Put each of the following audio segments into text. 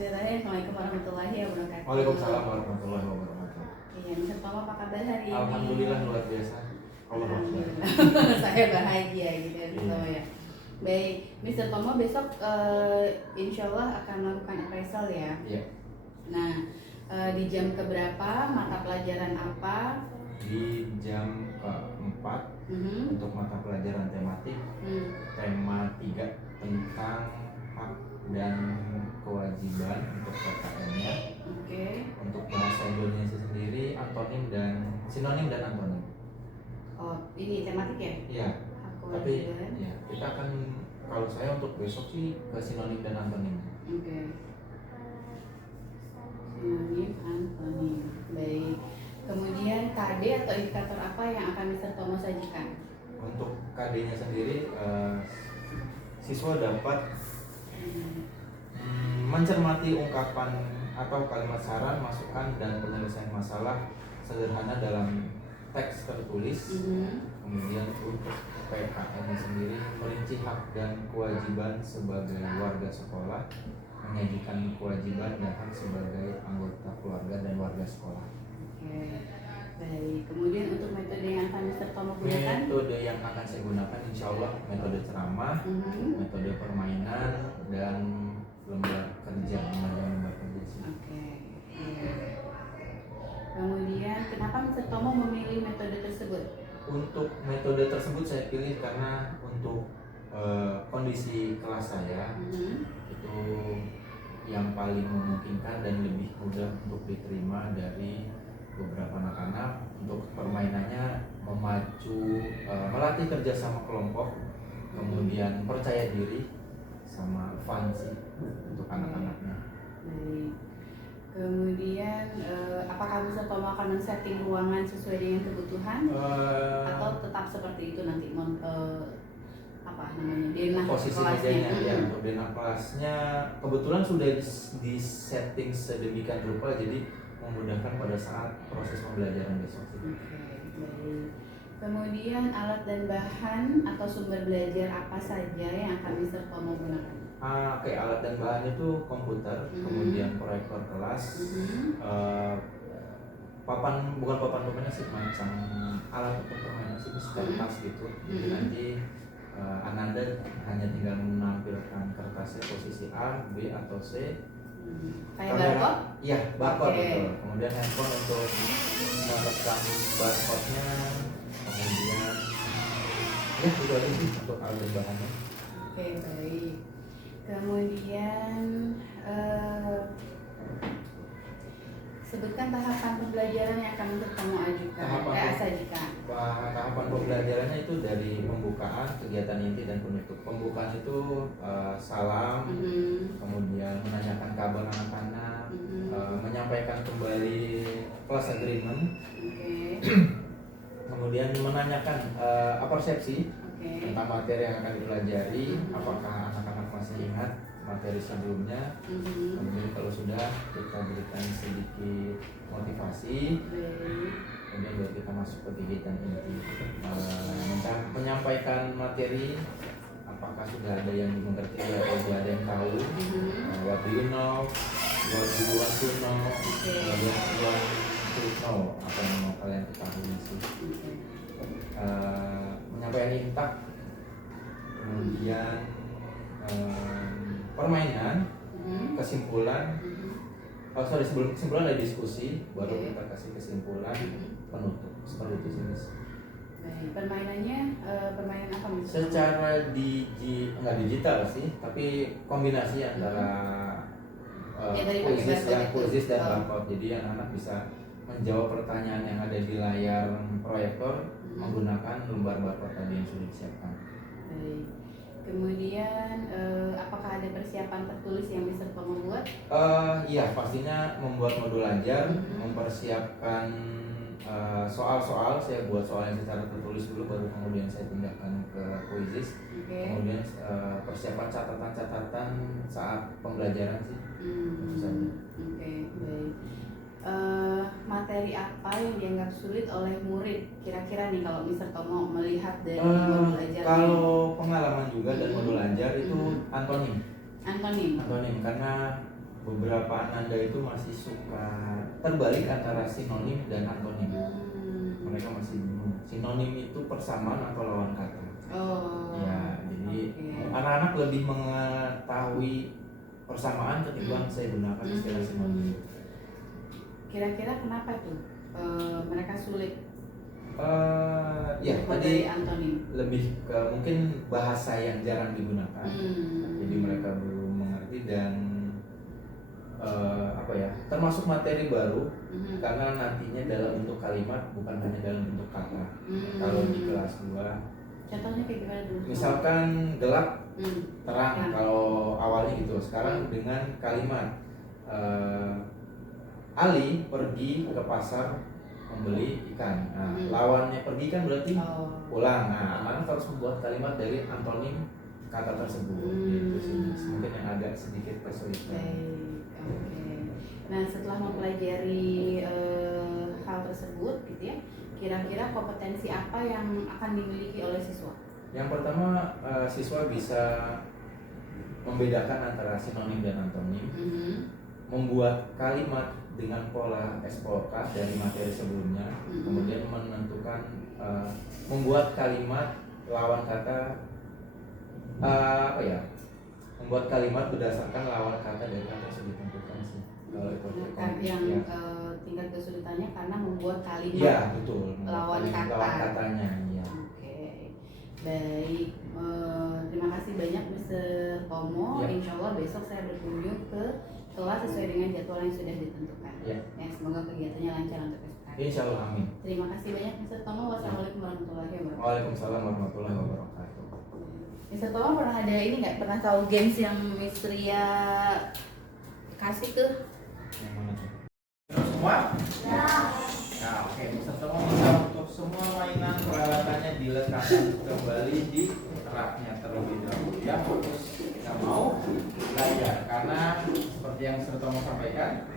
Bismillahirrahmanirrahim. Assalamualaikum warahmatullahi wabarakatuh. Waalaikumsalam warahmatullahi wabarakatuh. Iya, Mr. Tomo apa kabar hari ini? Alhamdulillah luar biasa. Alhamdulillah. Saya bahagia gitu ya, Mr. Tomo ya. Baik, Mr. Tomo besok insya Allah akan melakukan appraisal ya. Iya. Nah, di jam keberapa, mata pelajaran apa? Di jam keempat untuk mata pelajaran tematik, tema 3 tentang hak dan kewajiban untuk PKN-nya. Oke. Untuk bahasa Indonesia sendiri antonim dan sinonim dan antonim. Oh, ini tematik ya? Iya. Aku Tapi kewajiban. ya, kita akan, kalau saya untuk besok sih ke sinonim dan antonim. Oke. Sinonim, antonim. Baik. Kemudian KD atau indikator apa yang akan Mr. Tomo sajikan? Untuk KD-nya sendiri, siswa dapat mencermati ungkapan atau kalimat saran, masukan, dan penyelesaian masalah sederhana dalam teks tertulis. Kemudian untuk PKN-nya sendiri merinci hak dan kewajiban sebagai warga sekolah, menyajikan kewajiban dan hak sebagai anggota keluarga dan warga sekolah. Oke, baik. Kemudian untuk metode yang akan Mr. Tomo gunakan? Metode yang akan saya gunakan insya Allah metode ceramah, metode permainan, dan lembar kerja, lembar kerja sih. Oke. Iya. Kemudian kenapa Mr. Tomo memilih metode tersebut? Untuk metode tersebut saya pilih karena untuk kondisi kelas saya itu yang paling memungkinkan dan lebih mudah untuk diterima dari beberapa anak-anak. Untuk permainannya melatih kerjasama kelompok, kemudian percaya diri, sama fun sih untuk anak-anaknya. Baik. Kemudian apakah Mr. Tomo akan men-setting ruangan sesuai dengan kebutuhan atau tetap seperti itu nanti apa namanya denah posisi kelasnya? mejanya ya, untuk denah kelasnya kebetulan sudah di setting sedemikian rupa jadi memudahkan pada saat proses pembelajaran besok sih. Oke, baik. Kemudian alat dan bahan atau sumber belajar apa saja yang akan Mr. Tomo gunakan? Oke, alat dan bahannya itu komputer, kemudian proyektor kelas, bukan papan sih, macam alat untuk permainan sih, kertas gitu. Jadi nanti Ananda hanya tinggal menampilkan kertasnya posisi A, B, atau C. Kayak barcode? Iya, barcode. Okay. Betul. Kemudian handphone untuk merekam barcode-nya. Kemudian ya itu aja sih untuk alat dan bahannya. Oke, baik. Kemudian sebutkan tahapan pembelajaran yang akan Mr. Tomo ajukan. Sajikan. Tahapan pembelajarannya itu dari pembukaan, kegiatan inti, dan penutup. Pembukaan itu salam, kemudian menanyakan kabar anak-anak, menyampaikan kembali class agreement, kemudian menanyakan persepsi tentang materi yang akan dipelajari, apakah anak-anak masih ingat materi sebelumnya. Kemudian kalau sudah, kita berikan sedikit motivasi, kemudian baru kita masuk ke kegiatan inti, menyampaikan materi, apakah sudah ada yang dimengerti atau sudah ada yang tahu, what do you know, what do you want to know, what do you want to know, apa yang mau kalian ketahui sih. Menyampaikan intak, kemudian permainan, kesimpulan. Sebelum kesimpulan ada diskusi, baru kita kasih kesimpulan, penutup. Seperti itu sih, Miss. Baik, permainannya permainan apa Miss? Secara nggak digital sih, tapi kombinasi antara quizzes dan barcode. Jadi anak-anak bisa menjawab pertanyaan yang ada di layar proyektor menggunakan lembar barcode tadi yang sudah disiapkan. Baik. Kemudian apakah ada persiapan tertulis yang bisa Tomo buat? Iya, pastinya membuat modul ajar, mempersiapkan soal-soal. Saya buat soal yang secara tertulis dulu, baru kemudian saya pindahkan ke quizzes. Kemudian persiapan catatan-catatan saat pembelajaran sih. Oke, baik. Materi apa yang dianggap sulit oleh murid kira-kira nih kalau Mr. Tomo melihat dari modul ajar? Kalau pengalaman juga dan modul ajar itu antonim karena beberapa ananda itu masih suka terbalik antara sinonim dan antonim. Mereka masih bingung. Sinonim itu persamaan atau lawan kata. Ya, jadi anak-anak lebih mengetahui persamaan ketimbang saya gunakan istilah sinonim. Kira-kira kenapa tuh mereka sulit? Ya tadi antonim. Lebih ke mungkin bahasa yang jarang digunakan. Jadi mereka belum mengerti dan termasuk materi baru karena nantinya dalam bentuk kalimat bukan hanya dalam bentuk kata. Kalau di kelas 2 contohnya kayak gimana dulu? misalkan gelap terang kalau awalnya gitu. Sekarang dengan kalimat Ali pergi ke pasar membeli ikan. Nah, lawannya pergi kan berarti pulang. Nah, anak harus membuat kalimat dari antonim kata tersebut. Gitu sih. Mungkin yang agak sedikit kesulitan. Nah, setelah mempelajari hal tersebut, gitu ya, kira-kira kompetensi apa yang akan dimiliki oleh siswa? Yang pertama, siswa bisa membedakan antara sinonim dan antonim, membuat kalimat dengan pola SPOK dari materi sebelumnya, kemudian menentukan membuat kalimat lawan kata membuat kalimat berdasarkan lawan kata dari kata yang sudah ditentukan sih. Kalau itu yang tingkat kesulitannya karena membuat kalimat. Iya, betul. Lawan katanya. Ya. Oke. Baik. Terima kasih banyak Mr. Tomo. Ya. Insya Allah besok saya berkunjung ke kelas sesuai dengan jadwal yang sudah ditentukan. Ya, semoga kegiatannya lancar untuk besok. Insya Allah, amin. Terima kasih banyak Mr. Tomo. Wassalamualaikum warahmatullahi wabarakatuh. Waalaikumsalam warahmatullahi wabarakatuh. Mr. Tomo pernah ada ini nggak? Pernah tahu games yang Miss Ria kasih ke? Yang mana tuh? Semua? Ya. Nah, oke. Mr. Tomo minta untuk semua mainan peralatannya diletakkan kembali di raknya terlebih dahulu. Ya, fokus kita mau belajar karena seperti yang Mr. Tomo sampaikan,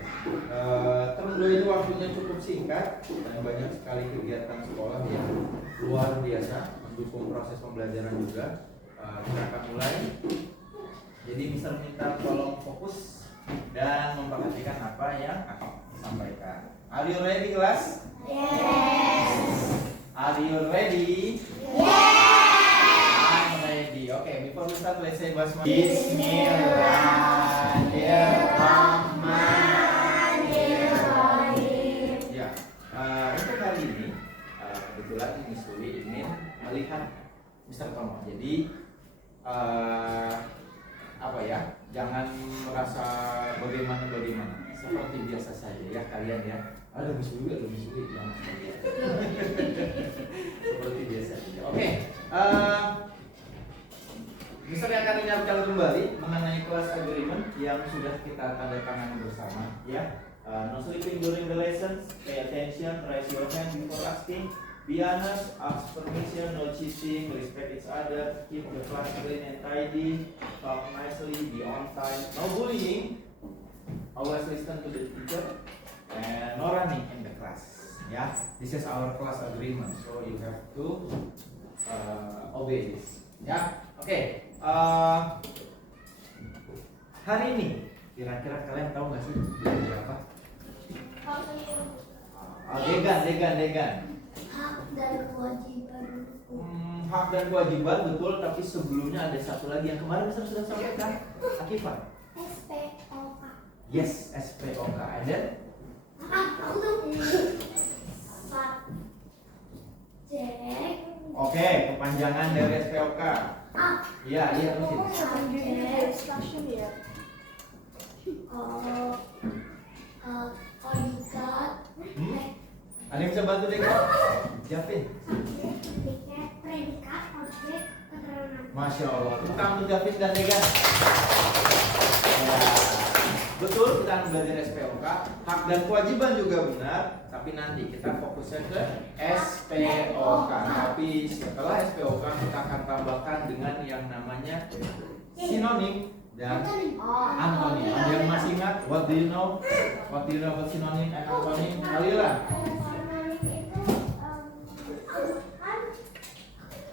term 2 ini waktunya cukup singkat dan banyak sekali kegiatan sekolah yang luar biasa mendukung proses pembelajaran juga. Kita akan mulai. Jadi Mister minta tolong fokus dan memperhatikan apa yang akan disampaikan. Are you ready, kelas? Yes. Are you ready? Yes. I'm ready. Okay, before we start, let's say basmalah. Bismillahirrahmanirrahim. Ya, untuk kali ini kebetulan Miss Suli ingin melihat Mr. Tomo. Jadi jangan merasa bagaimana seperti biasa saja ya kalian ya. Ada Miss Suli ya. Seperti biasa saja. Oke. Mister yang akan ingatkan kembali mengenai kelas agreement yang sudah kita tanda tangani bersama ya. No sleeping during the lessons, pay attention, raise your hand before asking, be honest, ask permission, no cheating, respect each other, keep the class clean and tidy, talk nicely, be on time, no bullying, always listen to the teacher, and no running in the class. Yeah, this is our class agreement, so you have to obey this. Ya, oke. Hari ini kira-kira kalian tahu nggak sih belajar apa? Degan. Hak dan kewajiban. Hak dan kewajiban betul, tapi sebelumnya ada satu lagi yang kemarin Mister sudah sampaikan. Akifah. SPOK. Yes, SPOK. And then? Aku tuh subjek. Oke, kepanjangan dari SPOK. Iya, mungkin. Subjek. Predikat. Ada yang bisa bantu deh, Kak? Japin. Predikat, objek, keterangan. Masya Allah. Tepuk tangan untuk Japin dan Degan. Ya. Betul, kita akan belajar SPOK. Hak dan kewajiban juga benar, tapi nanti kita fokusnya ke SPOK. Tapi setelah SPOK kita akan tambahkan dengan yang namanya sinonim dan antonim. Ada yang masih ingat? What do you know? What do you know about sinonim and antonim? Kalila.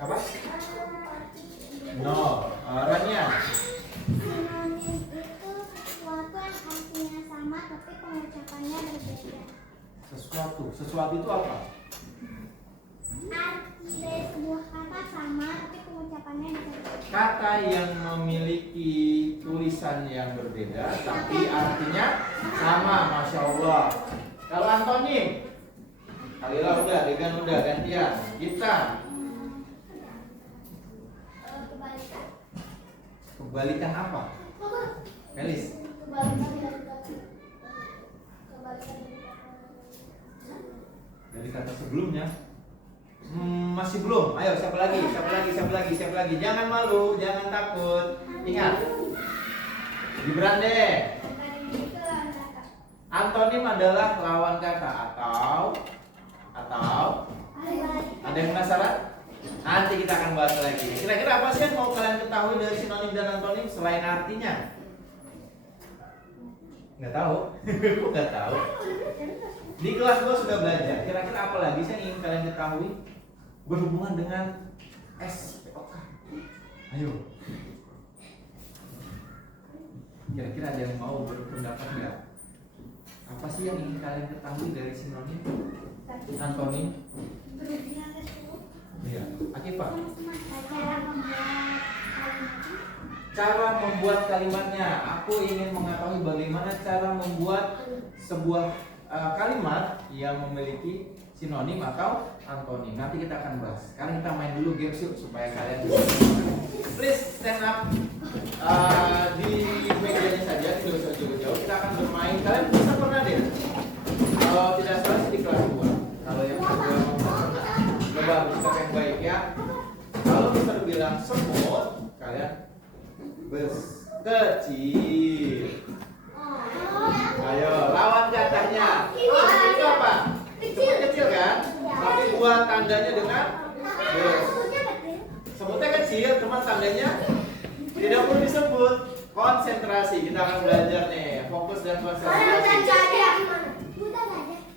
Apa? No. Rania. Sinonim itu sesuatu yang tapi pengucapannya berbeda. Sesuatu itu apa? Arti dari sebuah kata sama, tapi pengucapannya berbeda. Kata yang memiliki tulisan yang berbeda, tapi artinya sama, masya Allah. Kalau antonim, Kalila udah, Degan udah, gantian. Kita Kebalikan. kebalikan apa? Melis, Kebalikan dari kata. dari kata sebelumnya. Masih belum. Ayo, siapa lagi? Jangan malu, jangan takut. Ingat, Gibran deh. Antonim adalah lawan kata atau ada yang penasaran? Nanti kita akan bahas lagi. Kira-kira apa sih yang mau kalian ketahui dari sinonim dan antonim selain artinya? Nggak tahu? Nggak tahu. Di kelas 2 sudah belajar. Kira-kira apa lagi sih yang ingin kalian ketahui berhubungan dengan SPOK? Ayo. Kira-kira ada yang mau berpendapat nggak? Apa sih yang ingin kalian ketahui dari sinonim, antonim? Iya. Akifah. Cara membuat kalimatnya. Aku ingin mengetahui bagaimana cara membuat sebuah kalimat yang memiliki sinonim atau antonim. Nanti kita akan bahas. Sekarang kita main dulu games yuk supaya kalian bisa. Please stand up di mejanya saja, tidak usah jauh-jauh. Kita akan bermain. Kalian bisa pernah deh. Kalau tidak salah sih di kelas 2. Kalau yang kedua mau pernah. Coba bersikap yang baik ya. Kalau bisa bilang semut, kalian kecil. Ayo, lawan katanya. Itu apa? Kecil kan? Tapi buat tandanya dengan bes. Semutnya kecil, teman tandanya tidak perlu disebut. Konsentrasi, kita akan belajar nih. Fokus dan konsentrasi.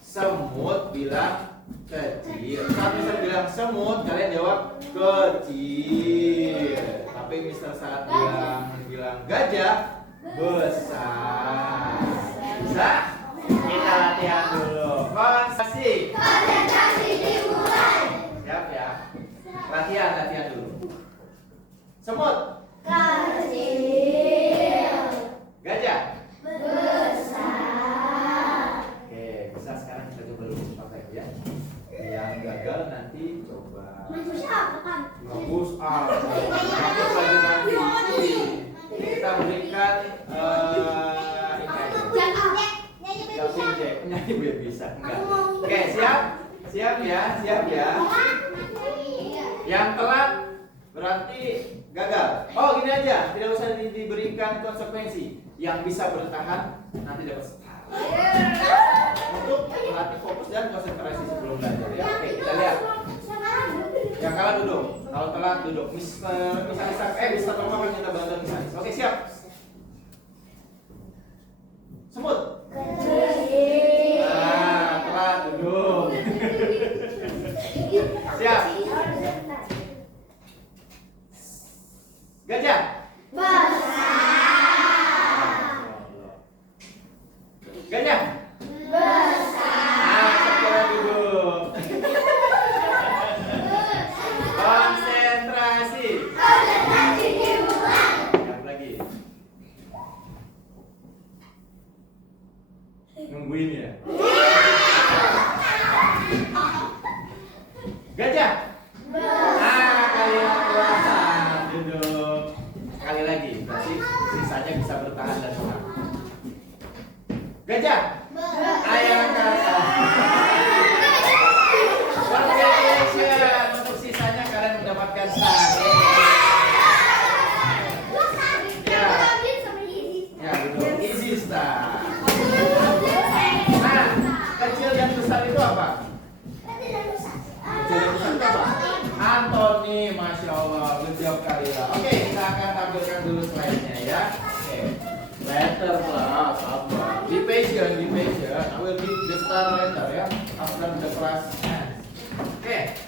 Semut bilang kecil. Saat Mister bilang semut, kalian jawab kecil. Tapi Mister saat bilang gajah, besar. Bisa? Kita latihan dulu. Konsentrasi. Siap ya. Latihan dulu. Semut. Gajah. Oke, bisa sekarang kita coba dulu pakai ya. Yang gagal nanti coba bagus bagus lagi nanti kita berikan nyanyi biar bisa enggak. Oke, siap ya. Yang telat berarti gagal. Oh, gini aja, tidak usah diberikan konsekuensi. Yang bisa bertahan nanti dapat star. Untuk melatih fokus dan konsentrasi sebelum belajar ya. Oke, kita lihat. Yang kalah duduk, kalau telat duduk. Mister Toma akan minta bantuan Misalis. Oke, siap. Semut. Telat duduk. Siap. Gajah. Gajah. Sekarang duduk. Konsentrasi. Siap lagi. Nungguin ya. Gajah. Kalian perlahan duduk. Sekali lagi, berarti sisanya bisa bertahan dan menang. Gajah. Ayam kata. Congratulations. Untuk sisanya kalian mendapatkan star. Ya, betul. Easy star. Nah, kecil dan besar itu apa? Kecil dan besar itu apa? Antonim, masya Allah. Good job Kalila. Oke, kita akan tampilkan dulu slide-nya ya. Oke. Later class, apa? Be patient. I will give the star later ya. After the class. Oke.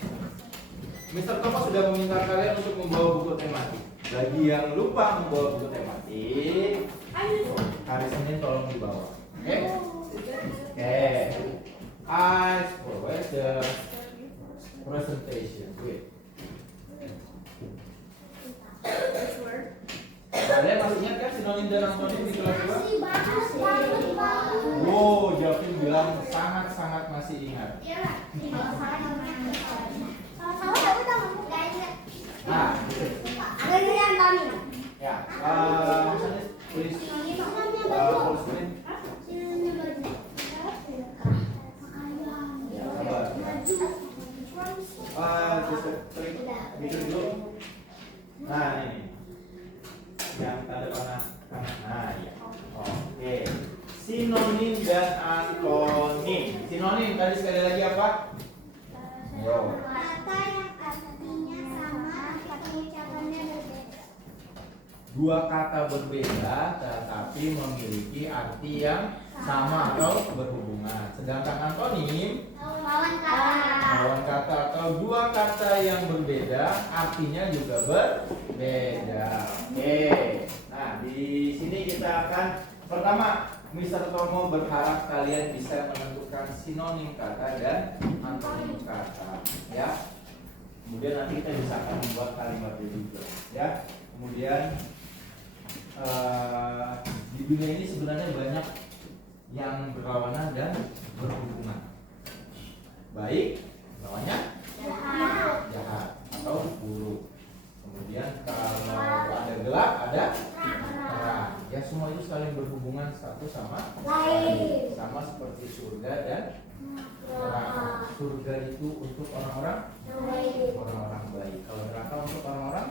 Mr. Toma sudah meminta kalian untuk membawa buku tematik. Bagi yang lupa membawa buku tematik, hari Senin tolong dibawa. Oke? Okay. Eyes for where's the presentation? Wait. Kalian masih ingat kan sinonim dan antonim di kelas 2? Oh, Javin bilang sangat-sangat masih ingat. Nah, ya, please, full screen. Gitu dulu. Nah, ini yang tanda panah kanan. Nah, ya. Oke. Sinonim dan antonim. Sinonim tadi sekali lagi apa? Yo. Kata yang artinya sama tapi ucapannya berbeda. Dua kata berbeda tetapi memiliki arti yang sama atau berhubungan. Sedangkan antonim Lawan kata. lawan kata atau dua kata yang berbeda artinya juga berbeda. Oke. Nah, di sini kita akan pertama Mr. Tomo berharap kalian bisa menentukan sinonim kata dan antonim kata, ya. Kemudian nanti kita bisa akan membuat kalimatnya juga, ya. Kemudian di dunia ini sebenarnya banyak yang berlawanan dan berhubungan. Baik, lawannya jahat atau buruk. Kemudian kalau ada gelap, ada terang. Ya, semua itu saling berhubungan satu sama lain. Sama seperti surga dan neraka. Surga itu untuk orang-orang baik. Kalau neraka untuk orang-orang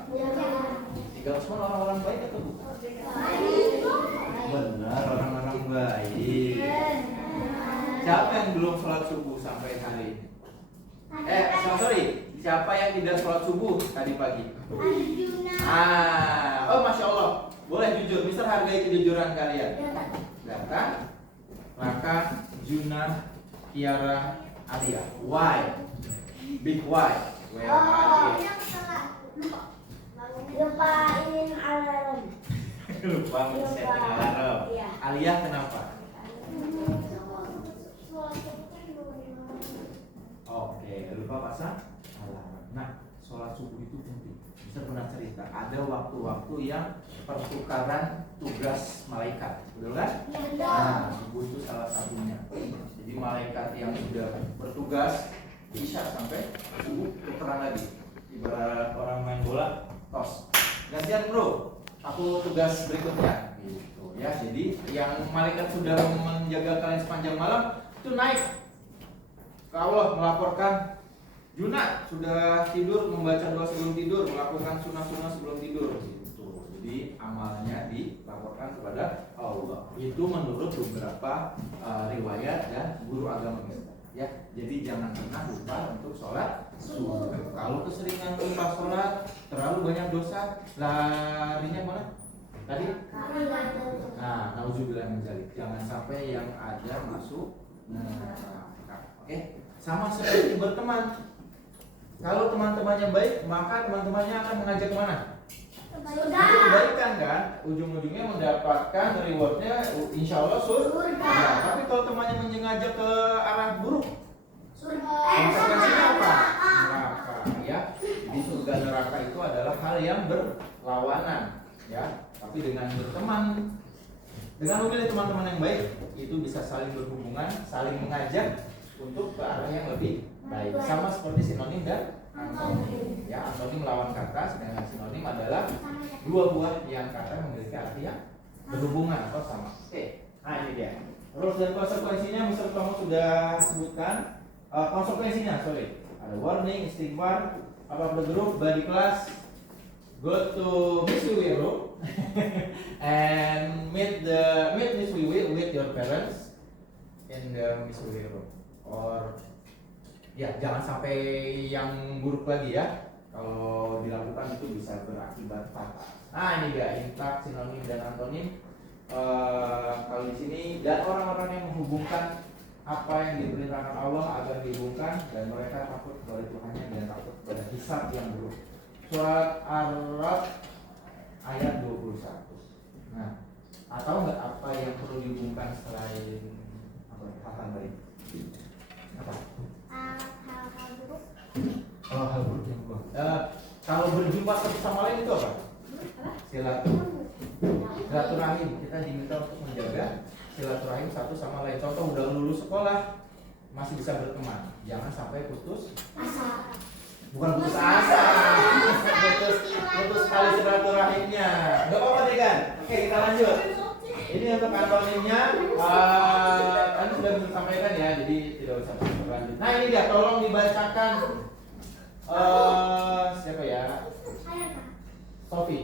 tinggal semua orang-orang baik atau bukan? Benar, orang-orang baik. Siapa yang belum sholat subuh sampai hari ini? Sorry, siapa yang tidak sholat subuh tadi pagi? Oh, masya Allah. Boleh jujur, Mister hargai kejujuran kalian. Data, Raka, Juna, Tiara, Alia. Why? Big why? Where are you? Lupain alarm. Lupa men-setting alarm. Alia kenapa? Oke, lupa pasang alarm. Nah, sholat subuh itu penting. Bisa pernah cerita, ada waktu-waktu yang pertukaran tugas malaikat, betul kan? Nah, subuh itu salah satunya. Jadi malaikat yang sudah bertugas Isya sampai subuh tukeran lagi. Ibarat orang main bola, tos. Gantian bro, aku tugas berikutnya. Gitu ya. Jadi yang malaikat sudah menjaga kalian sepanjang malam itu naik ke Allah melaporkan, Juna sudah tidur membaca doa sebelum tidur, melakukan sunnah-sunnah sebelum tidur. Gitu. Jadi amalnya dilaporkan kepada Allah. Itu menurut beberapa riwayat dan guru agama kita. Ya, jadi jangan pernah lupa untuk sholat subuh. Kalau keseringan lupa sholat, terlalu banyak dosa, larinya mana? Tadi? Nah, nauzubillah min dzalik. Jangan sampai yang ada masuk neraka. Oke? Sama seperti berteman. Kalau teman-temannya baik, maka teman-temannya akan mengajak kemana? Kebaikan kan? Ujung-ujungnya mendapatkan rewardnya insya Allah surga. Nah, tapi kalau temannya mengajak ke arah buruk, konsekuensinya apa? Neraka, ya. Di surga neraka itu adalah hal yang berlawanan, ya. Tapi dengan berteman, dengan memilih teman-teman yang baik, itu bisa saling berhubungan, saling mengajak untuk ke arah yang lebih baik. Sama seperti sinonim dan antonim. Ya, antonim melawan kata, sedangkan sinonim adalah dua buah yang kata memiliki arti yang berhubungan atau sama. Oke, nah ini dia. Rules dan konsekuensinya Mr. Tomo sudah sebutkan. Konsekuensinya, sorry. Ada warning, istighfar, apa the group, body class, go to Miss Wiwi room and meet Miss Wiwi with your parents in the Miss Wiwi room. Or ya, jangan sampai yang buruk lagi ya. Kalau dilakukan itu bisa berakibat fatal. Nah, ini dia intak, sinonim dan antonim. Kalau di sini dan orang-orang yang menghubungkan apa yang diperintahkan Allah agar dihubungkan dan mereka takut kepada Tuhannya dan takut kepada hisab yang buruk. Surat Ar-Ra'd ayat 21. Nah, atau enggak apa yang perlu dihubungkan selain apa Hal-hal baik. Apa? hal-hal buruk. Oh, hal buruk yang buruk. Kalau berjumpa satu sama lain itu apa? Silaturahim. Kita diminta untuk menjaga silaturahim satu sama lain. Contoh udah lulus sekolah masih bisa berteman. Jangan sampai putus Asa. bukan putus asa. putus kali silaturahimnya. Gak apa-apa deh kan? Oke, kita lanjut. Ini untuk antonimnya kan sudah disampaikan ya, jadi tidak usah berlanjut. Nah ini dia, tolong dibacakan siapa ya? Sofi.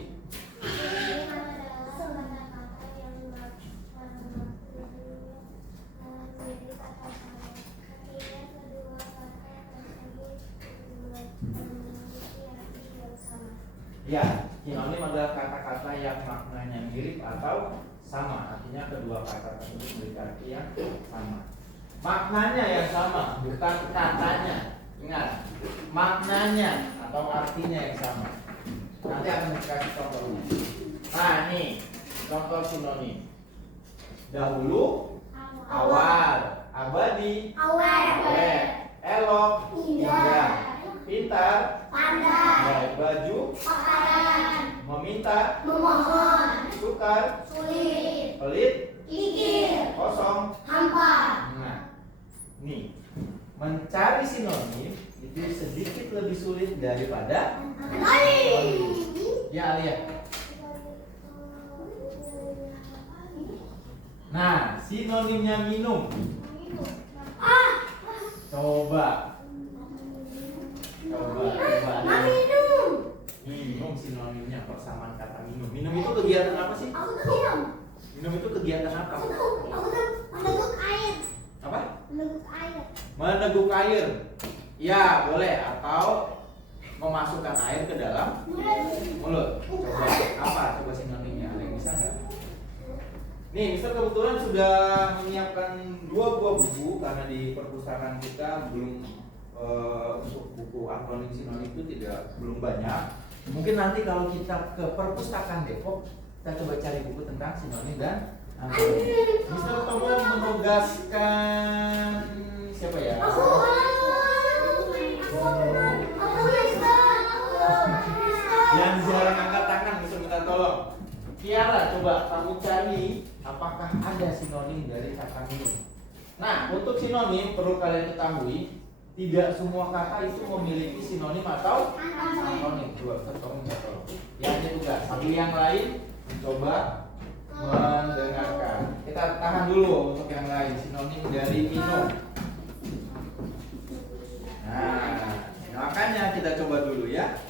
Ya, sinonim adalah kata-kata yang maknanya mirip atau sama. Artinya kedua kata tersebut memiliki arti yang sama. Maknanya yang sama, bukan katanya. Ingat, maknanya atau artinya yang sama. Nanti akan dikasih contohnya. Nah, nih contoh sinonim. Dahulu, awal, abadi, awet, elok, indah, pintar, Pandai. baik baju, Pakaian. meminta, Memohon. sukar, Sulit. pelit, Gigil. kosong. Hampa. Nah, nih mencari sinonim itu sedikit lebih sulit daripada ya Alia. Nah, sinonimnya minum. Coba. Minum sinonimnya persamaan kata minum. Minum itu kegiatan apa sih? Aku tuh minum. Minum itu kegiatan apa? Aku tuh meneguk air. Apa? Meneguk air. Meneguk air. Ya, boleh. Atau memasukkan air ke dalam mulut. Coba apa? Coba sinonimnya. Ada yang bisa nggak? Nih, Mister kebetulan sudah menyiapkan 2 buah buku karena di perpustakaan kita belum untuk buku akronim sinonim itu belum banyak. Mungkin nanti kalau kita ke perpustakaan Depok, kita coba cari buku tentang sinonim dan akronim. Mister Tomo menugaskan siapa ya? Yang jarang angkat tangan, bisa minta tolong. Tiara, coba kamu cari apakah ada sinonim dari kata minum. Nah, untuk sinonim perlu kalian ketahui, tidak semua kata itu memiliki sinonim atau antonim. Coba tolong minta tolong. Yang ini juga sambil yang lain mencoba mendengarkan. Kita tahan dulu untuk yang lain, sinonim dari minum. Nah, makanya kita coba dulu ya.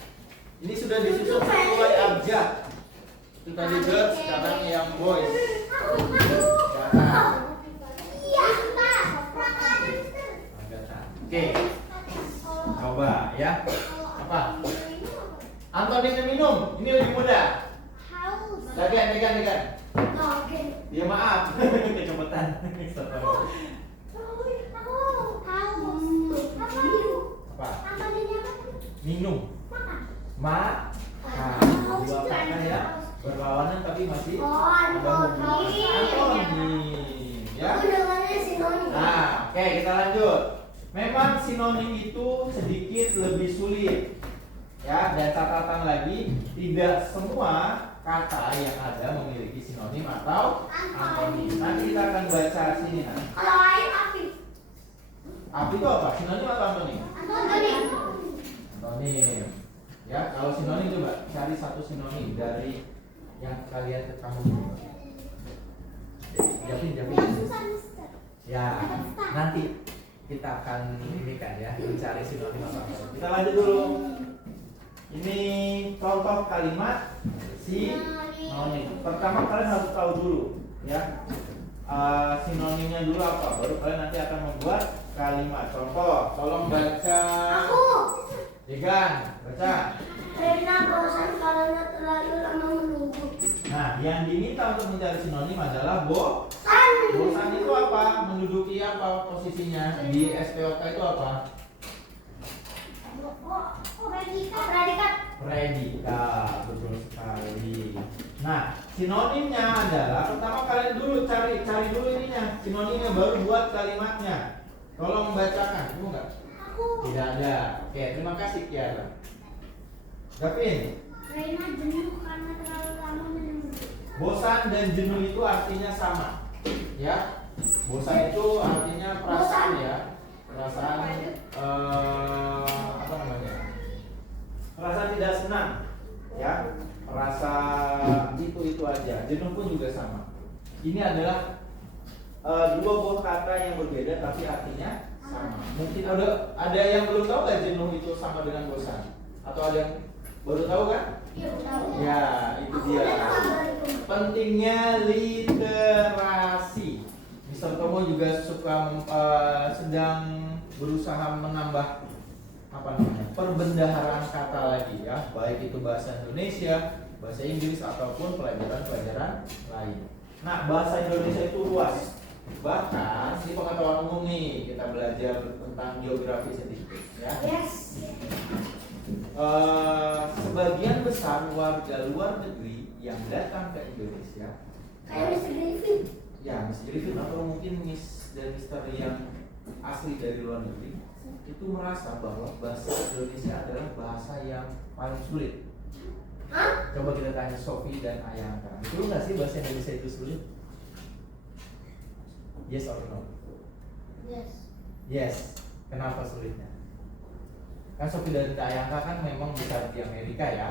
Ini sudah disusun sesuai abjad. Itu tadi girls, sekarang yang boys. Oke, coba ya. Apa? Antonimnya minum. Ini lebih mudah. Degan. Ya maaf, kecepatan. Apa? Minum. Ma. Nah, 2 kata ya. Berlawanan tapi masih ada hubungan. Antonim. Ya. Nah, oke, kita lanjut. Memang sinonim itu sedikit lebih sulit. Ya, dan catatan lagi, tidak semua kata yang ada memiliki sinonim atau antonim. Nanti kita akan baca sini nanti. Kalau air api. Api itu apa? Sinonim atau antonim? Antonim. Antonim. Ya, kalau sinonim coba cari satu sinonim dari yang kalian ketahui. Japin. Yang susah, Mister. Ya, nanti kita akan ini kan ya, mencari sinonim apa. Kita lanjut dulu. Ini contoh kalimat sinonim. Pertama kalian harus tahu dulu ya, sinonimnya dulu apa, baru kalian nanti akan membuat kalimat. Contoh, tolong baca. Aku. Degan, baca. Rena bosan karena terlalu lama menunggu. Nah, yang diminta untuk mencari sinonim adalah Bosan. bosan itu apa? Menduduki apa posisinya? Di SPOK itu apa? Predikat. Predikat, betul sekali. Nah, sinonimnya adalah pertama kalian dulu cari dulu ininya. Sinonimnya baru buat kalimatnya. Tolong membacakan, kamu enggak? Tidak ada. Oke, terima kasih Kiara. Gavin. Reina jenuh karena terlalu lama menunggu. Bosan dan jenuh itu artinya sama, ya. Bosan itu artinya perasaan ya, perasaan apa namanya? Perasaan tidak senang, ya. Rasa itu aja. Jenuh pun juga sama. Ini adalah dua buah kata yang berbeda tapi artinya sama. Mungkin ada yang belum tahu nggak jenuh itu sama dengan bosan? Atau ada yang baru tahu kan? Ya, itu dia. Pentingnya literasi. Mister Tomo juga suka sedang berusaha menambah perbendaharaan kata lagi ya, baik itu bahasa Indonesia, bahasa Inggris ataupun pelajaran-pelajaran lain. Nah, bahasa Indonesia itu luas. Bahkan di pengetahuan umum nih kita belajar tentang geografi sedikit ya. Sebagian besar warga luar negeri yang datang ke Indonesia, Kayak Mr. Griffin. ya Miss Griffin atau mungkin Miss dan Mister yang asli dari luar negeri, itu merasa bahwa bahasa Indonesia adalah bahasa yang paling sulit. Coba kita tanya Sophie dan Ayangka, betul nggak sih bahasa Indonesia itu sulit? Yes or no? Yes. Kenapa sulitnya? Kan Sophie dan Ayangka kan memang besar di Amerika ya,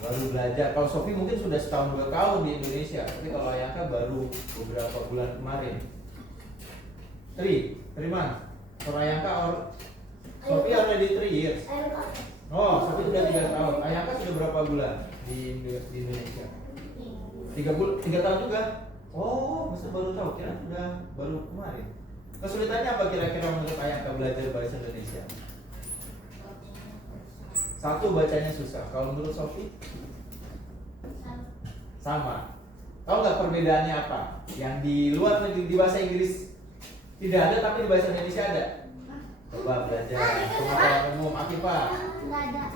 baru belajar. Kalau Sophie mungkin sudah setahun 2 tahun di Indonesia, tapi kalau Ayangka baru beberapa bulan kemarin. Terima. For Ayangka or Sophie already 3 years. Oh, Sophie sudah 3 tahun. Ayangka sudah berapa bulan di Indonesia? 3 tahun juga. Oh, masa baru tahu, kira sudah baru kemarin. Kesulitannya apa kira-kira menurut Ayangka belajar bahasa Indonesia? Satu, bacanya susah. Kalau menurut Sophie? Sama. Tahu nggak perbedaannya apa? Yang di luar negeri di bahasa Inggris tidak ada, tapi di bahasa Indonesia ada. Coba belajar pengetahuan umum. Akifah. Nggak ada.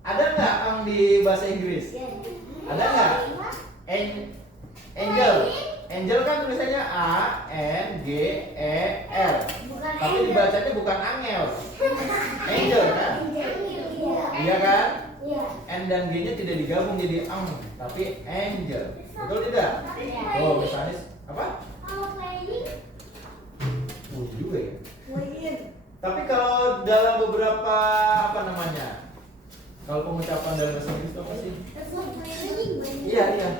Ada nggak di bahasa Inggris? Ada nggak? Angel kan tulisannya A-N-G-E-L. Tapi dibacanya bukan angel. Angel kan? Iya kan? N dan G-nya tidak digabung jadi tapi angel. Betul tidak? Oh, misalnya apa? Juga ya. Tapi kalau dalam beberapa kalau pengucapan dalam bahasa Inggris itu apa sih? Iya.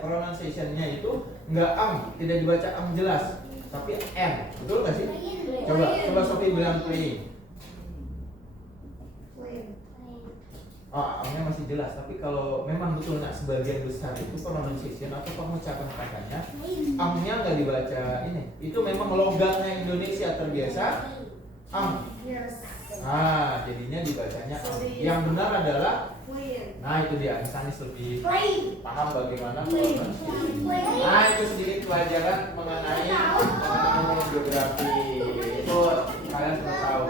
Pronunciation-nya itu nggak tidak dibaca jelas, tapi n. Betul nggak sih? Coba Sophie bilang playing. Amnya masih jelas, tapi kalau memang betul sebagian besar itu pronunciation atau pengucapan katanya, amnya nggak dibaca ini. Itu memang logatnya Indonesia terbiasa jadinya dibacanya Yang benar adalah itu dia, Sanis lebih paham bagaimana pronunciation. Itu sedikit pelajaran mengenai geografi. Itu kalian sudah tahu.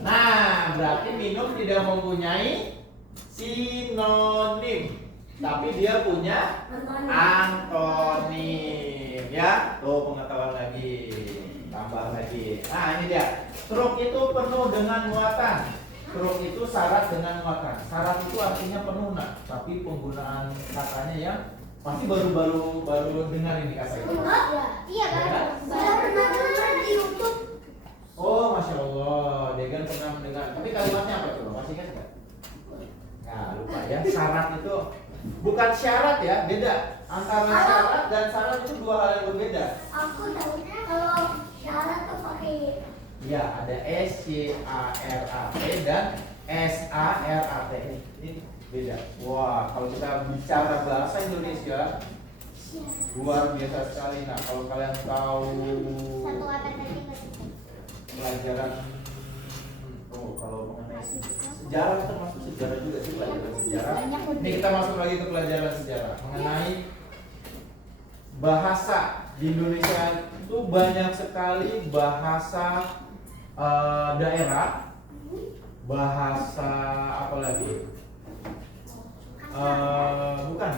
Nah, berarti minum tidak mempunyai sinonim, tapi dia punya antonim. Ya, tuh pengetahuan lagi, tambah lagi. Nah, ini dia. Stroke itu penuh dengan muatan. Stroke itu syarat dengan muatan. Syarat itu artinya penuh, tapi penggunaan katanya yang pasti baru dengar ini kata itu. Iya kan? Saya pernah dengar di YouTube. Oh, Masya Allah, Degan pernah mendengar. Tapi kalimatnya apa coba? Masih ingat nggak? Nah, lupa ya. Syarat itu bukan syarat ya, beda. Antara syarat dan syarat itu dua hal yang berbeda. Aku tahu kalau syarat tuh pakai. Iya, ada SCARAT dan SARAT. Ini beda. Wah, kalau kita bicara bahasa Indonesia luar biasa sekali. Nah, kalau kalian tahu Satu kata tadi pelajaran kalau mengenai sejarah, termasuk sejarah juga sih, pelajaran sejarah. Ini kita masuk lagi ke pelajaran sejarah mengenai bahasa. Di Indonesia itu banyak sekali bahasa daerah, bahasa apa lagi? Bukan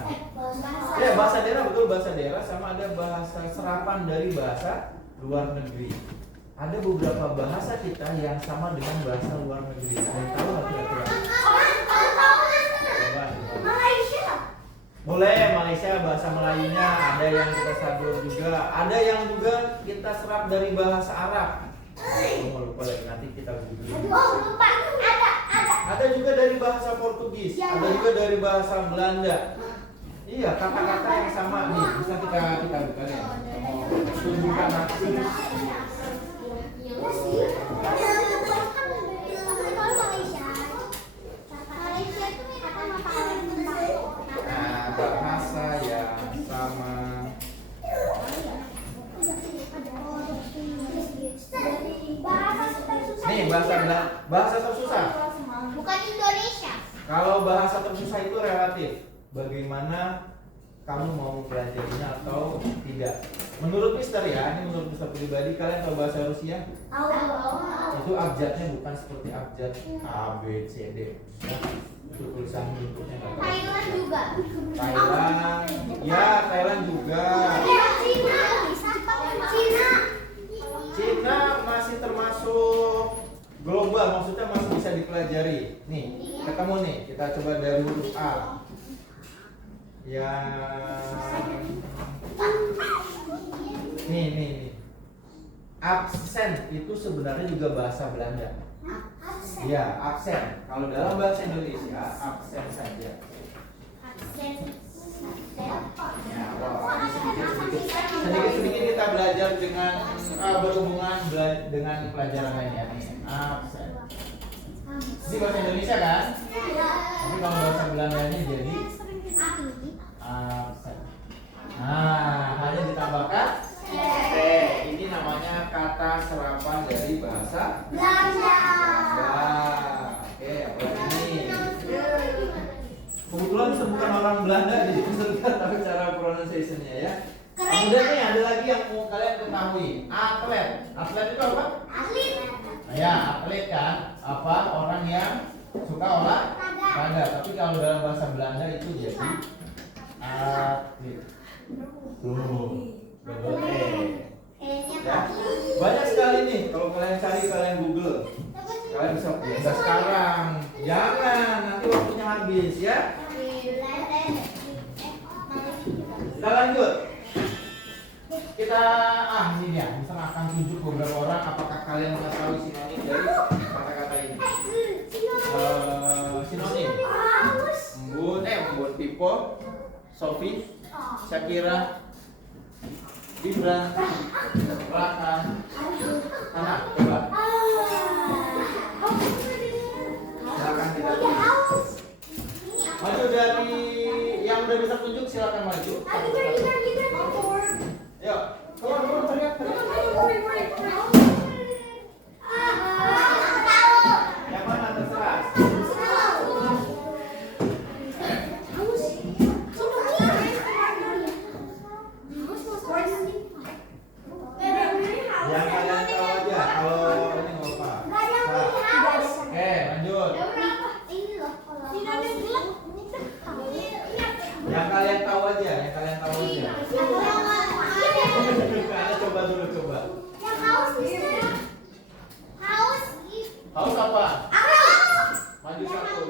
Ya, bahasa daerah betul, bahasa daerah sama ada bahasa serapan dari bahasa luar negeri. Ada beberapa bahasa kita yang sama dengan bahasa luar negeri. Ada yang tahu nggak kira-kira? Coba. Boleh, Malaysia bahasa Melayunya ada yang kita sadur juga. Ada yang juga kita serap dari bahasa Arab. Oh, lupa lagi, nanti kita google. Ada juga dari bahasa Portugis, ada juga dari bahasa Belanda. Iya, kata-kata yang sama nih. Bisa kita buka ya. Tunjukkan nanti. Nah, bahasa yang sama. Nih, bahasa tersusah. Bukan Indonesia. Kalau bahasa tersusah itu relatif. Bagaimana kamu mau mempelajarinya atau tidak? Menurut Mister ya, ini menurut Mister pribadi, kalian tahu bahasa Rusia? Itu abjadnya bukan seperti abjad A, B, C, D. Ya, itu tulisan bentuknya nggak tahu. Thailand juga. Thailand, ya Thailand juga. Cina masih termasuk global, maksudnya masih bisa dipelajari. Nih, ketemu nih, kita coba dari huruf A. Yang nih. Absen itu sebenarnya juga bahasa Belanda. Ya, absen. Kalau dalam bahasa Indonesia, absen saja. Ya, wow. Sedikit kita belajar dengan berhubungan dengan pelajaran lainnya nih. Absen. Ini bahasa Indonesia kan? Tapi kalau bahasa Belandanya jadi absen. Nah, hanya ditambahkan T. Ini namanya kata serapan dari bahasa Belanda. Oke, apa ini? Kebetulan saya bukan orang Belanda, jadi bisa tahu cara pronunciation-nya ya. Kemudian nih ada lagi yang mau kalian ketahui. Atlet. Atlet itu apa? Atlet. Nah, ya, atlet kan apa? Orang yang suka olahraga. Tapi kalau dalam bahasa Belanda itu jadi atlet. Tuh, double E. Ya, banyak sekali nih. Kalau kalian cari, kalian Google. Kalian bisa belajar sekarang. Jangan, nanti waktunya habis ya. Kita lanjut. Kita ini dia. Misalnya akan tunjuk beberapa orang. Apakah kalian mengetahui sinonim dari kata-kata ini? Sinonim. Embun, Pipo, Sofi, Shakira, Gibran, Raka, anak, coba. Silakan kita tulis. Maju dari yang udah bisa tunjuk, silakan maju. Yuk, keluar teriak. Yang mana terserah? Yang kalian tahu aja, kalau ini nggak apa. Oke, lanjut. Yang kalian tahu aja. Kalian coba dulu. Haus apa? Maju satu.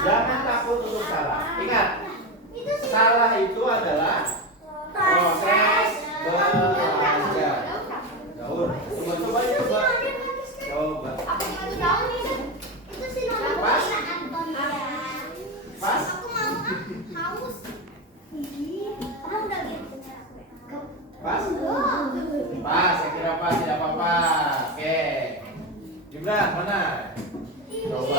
Jangan takut untuk salah. Ingat, salah itu adalah proses belajar. Daun. Coba. Pas. Pas, saya kira pas, tidak apa-apa. Oke. Gibran, mana? Coba.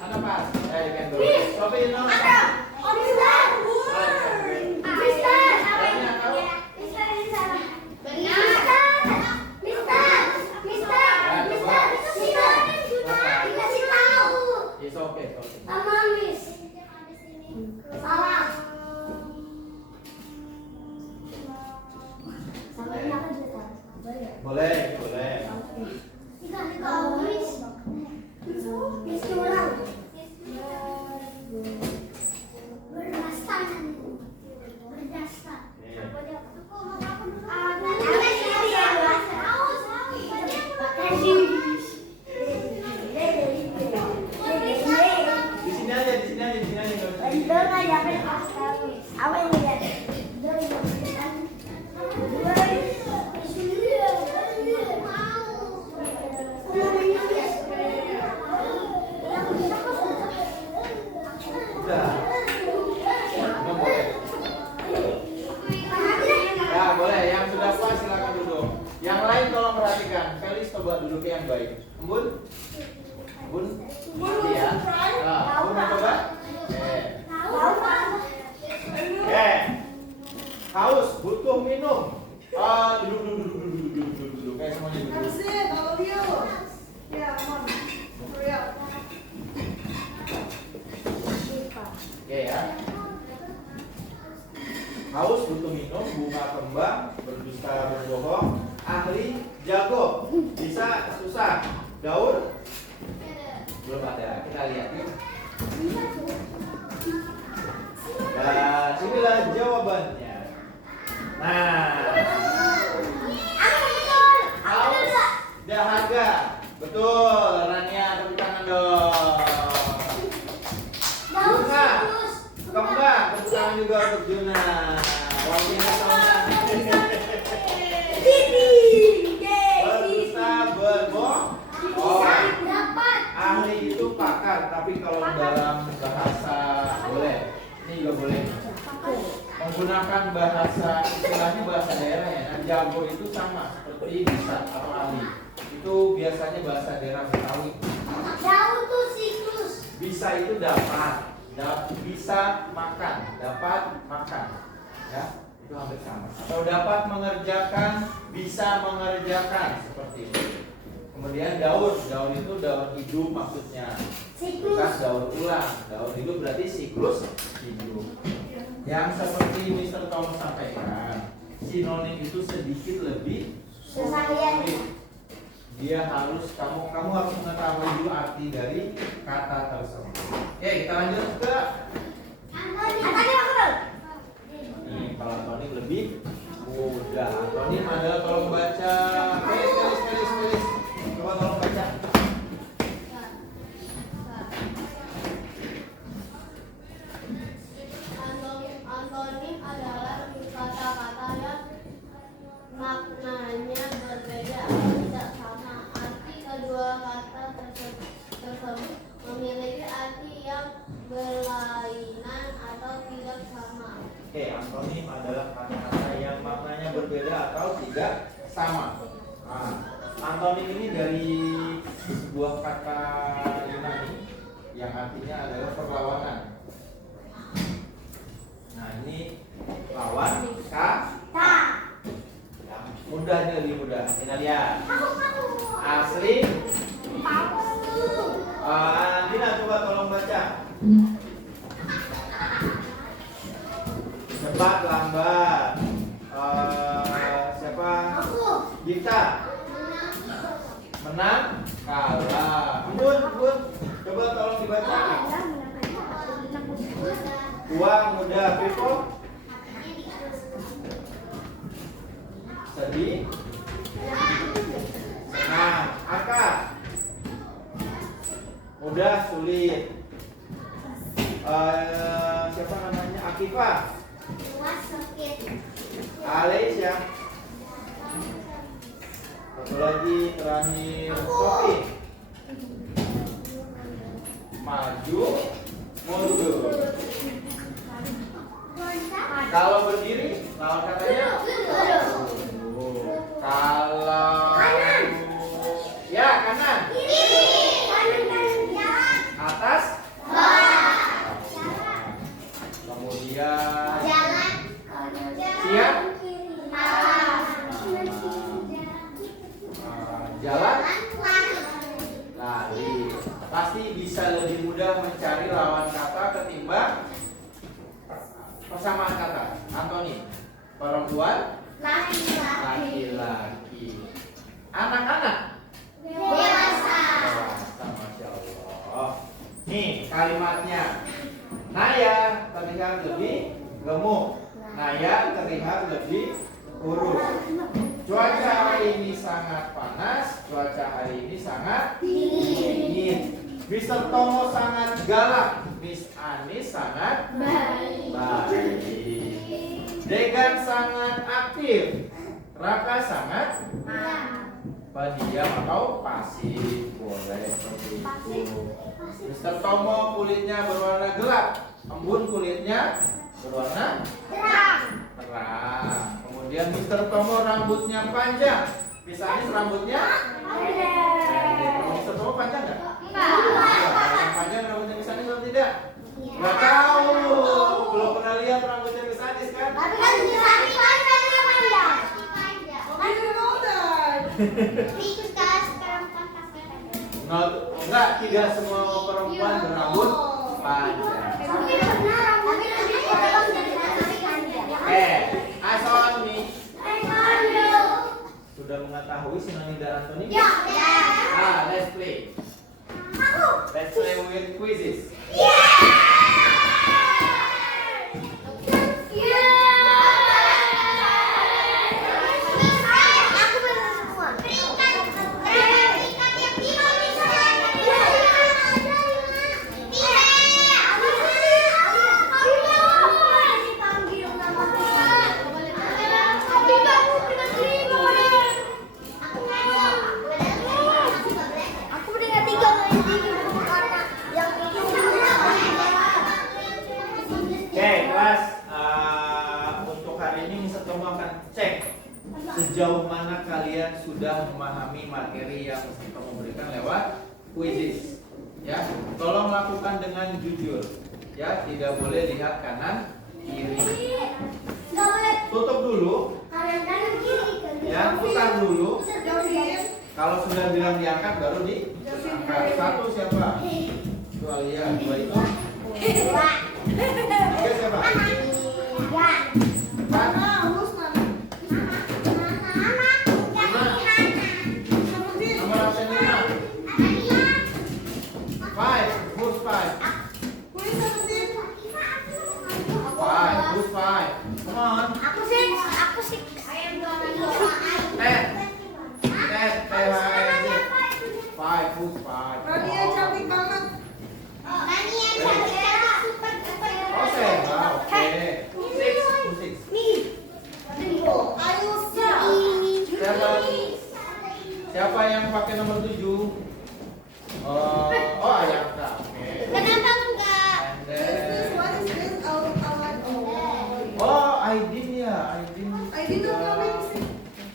Ada pas. You can do it. Sofi, no. duduknya yang baik. Embun, mati ya. Embun mau coba? Haus, butuh minum. Duduk. Kayak semuanya duduk. Oke ya. Haus, butuh minum, bunga kembang, berdusta berbohong, ahli, jago, bisa, susah, daun, belum ada. Kita lihat yuk. Dan inilah jawabannya. Nah, haus, dahaga, betul. Rania, tepuk tangan dong. Bunga, kembang, tepuk tangan juga untuk Juna. Berdusta berbohong. Ahli itu pakar, tapi kalau dalam bahasa boleh, ini juga boleh menggunakan bahasa istilahnya bahasa daerah ya. Nah, jago itu sama seperti bisa atau ahli. Itu biasanya bahasa daerah Betawi. Jauh tuh siklus. Bisa itu dapat, bisa makan, dapat makan, ya itu hampir sama. Atau dapat mengerjakan, bisa mengerjakan seperti itu. Kemudian daun itu daun hidup maksudnya. Bukan daun ulang. Daun hidup berarti siklus hidup. Yang seperti Mr. Tom sampaikan, sinonim itu sedikit lebih sulit. Dia harus kamu harus mengetahui dulu arti dari kata tersebut. Oke, kita lanjut ke ini. Kalau antonim lebih mudah. Antonim adalah tolong baca. Tulis. Coba tolong baca. Antonim adalah kata-kata yang maknanya berbeda atau tidak sama. Arti kedua kata tersebut memiliki arti yang berlainan atau tidak sama. Oke, antonim adalah kata-kata yang maknanya berbeda atau tidak sama. Nah, antonim ini dari sebuah kata Yunani yang artinya adalah perlawanan. Nah, ini lawan kata. Mudah nih, lebih mudah. Kita lihat. Asli. Dina, coba tolong baca. Cepat, lambat. Siapa? Gita. Menang, kalah. Embun. Coba tolong dibaca. Uang, mudah. Vivo. Sedih, senang. Aka, mudah, sulit. Siapa namanya? Akifah. Alicia. Satu lagi terakhir. Sofi. Maju, mundur. Kalau berdiri, lawan katanya. Kalau ya kanan, atas, kemudian siap, jalan, lari. Pasti bisa lebih mudah mencari lawan kata ketimbang persamaan kata. Antonim, perempuan, laki-laki, anak-anak, dewasa. Masya Allah. Nih kalimatnya. Naya terlihat lebih gemuk, Naya terlihat lebih kurus. Cuaca hari ini sangat panas, cuaca hari ini sangat dingin. Mr. Tomo sangat galak, Miss Anis sangat baik. Degan sangat aktif, Raka sangat pendiam atau pasif. Boleh seperti itu. Mr. Tomo kulitnya berwarna gelap, Embun kulitnya berwarna terang. Kemudian Mr. Tomo rambutnya panjang, Miss Anis rambutnya panjang nggak? Enggak. Yang panjang rambutnya Miss Anis atau tidak? Nggak tahu. Belum pernah lihat rambutnya Miss Anis kan? Tapi kan bisa panjang. Panjang. Because sekarang Enggak, tidak semua perempuan berambut panjang. Tapi benar rambutnya panjang. Ason nih. Sudah mengetahui Sinoni dan Antoni? Ya. Let's play. Let's play with quizzes. Kelas untuk hari ini Mister Tomo akan cek sejauh mana kalian sudah memahami materi yang Mister Tomo berikan lewat quizzes. Ya, tolong lakukan dengan jujur. Ya, tidak boleh lihat kanan kiri. Tutup dulu. Ya, putar dulu. Kalau sudah bilang diangkat baru diangkat. Satu siapa? Itu Alia. Dua itu. Tiga siapa? Empat. Nomor absen 5. Five. Who's five? Five. Who's five? Come on. Ten. Five. Who's five? Oh, Sarah. Oke. Six. Who's six? Siapa yang pakai nomor 7? Ayaka. Oke. Kenapa enggak? And then, Aidin ya. Aidin.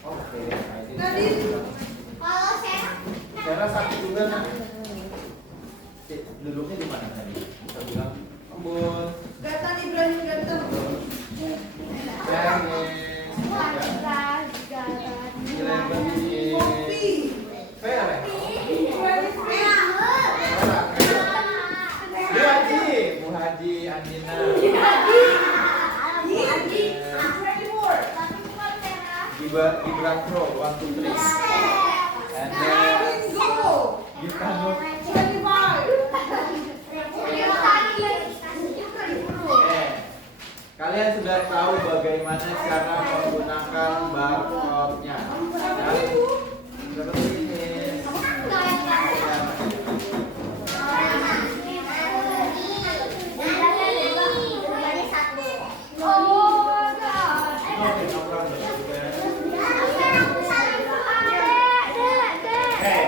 Oke, Aidin. Kalau saya Sarah sakit juga kan? Duduknya di mana tadi? Kita bilang, Ambon. Bu Haji, Andina. Gibran Pro, 1, 2, 3. And then Yukanut. Kalian sudah tahu bagaimana cara menggunakan barcode-nya. Ya. Terus ini.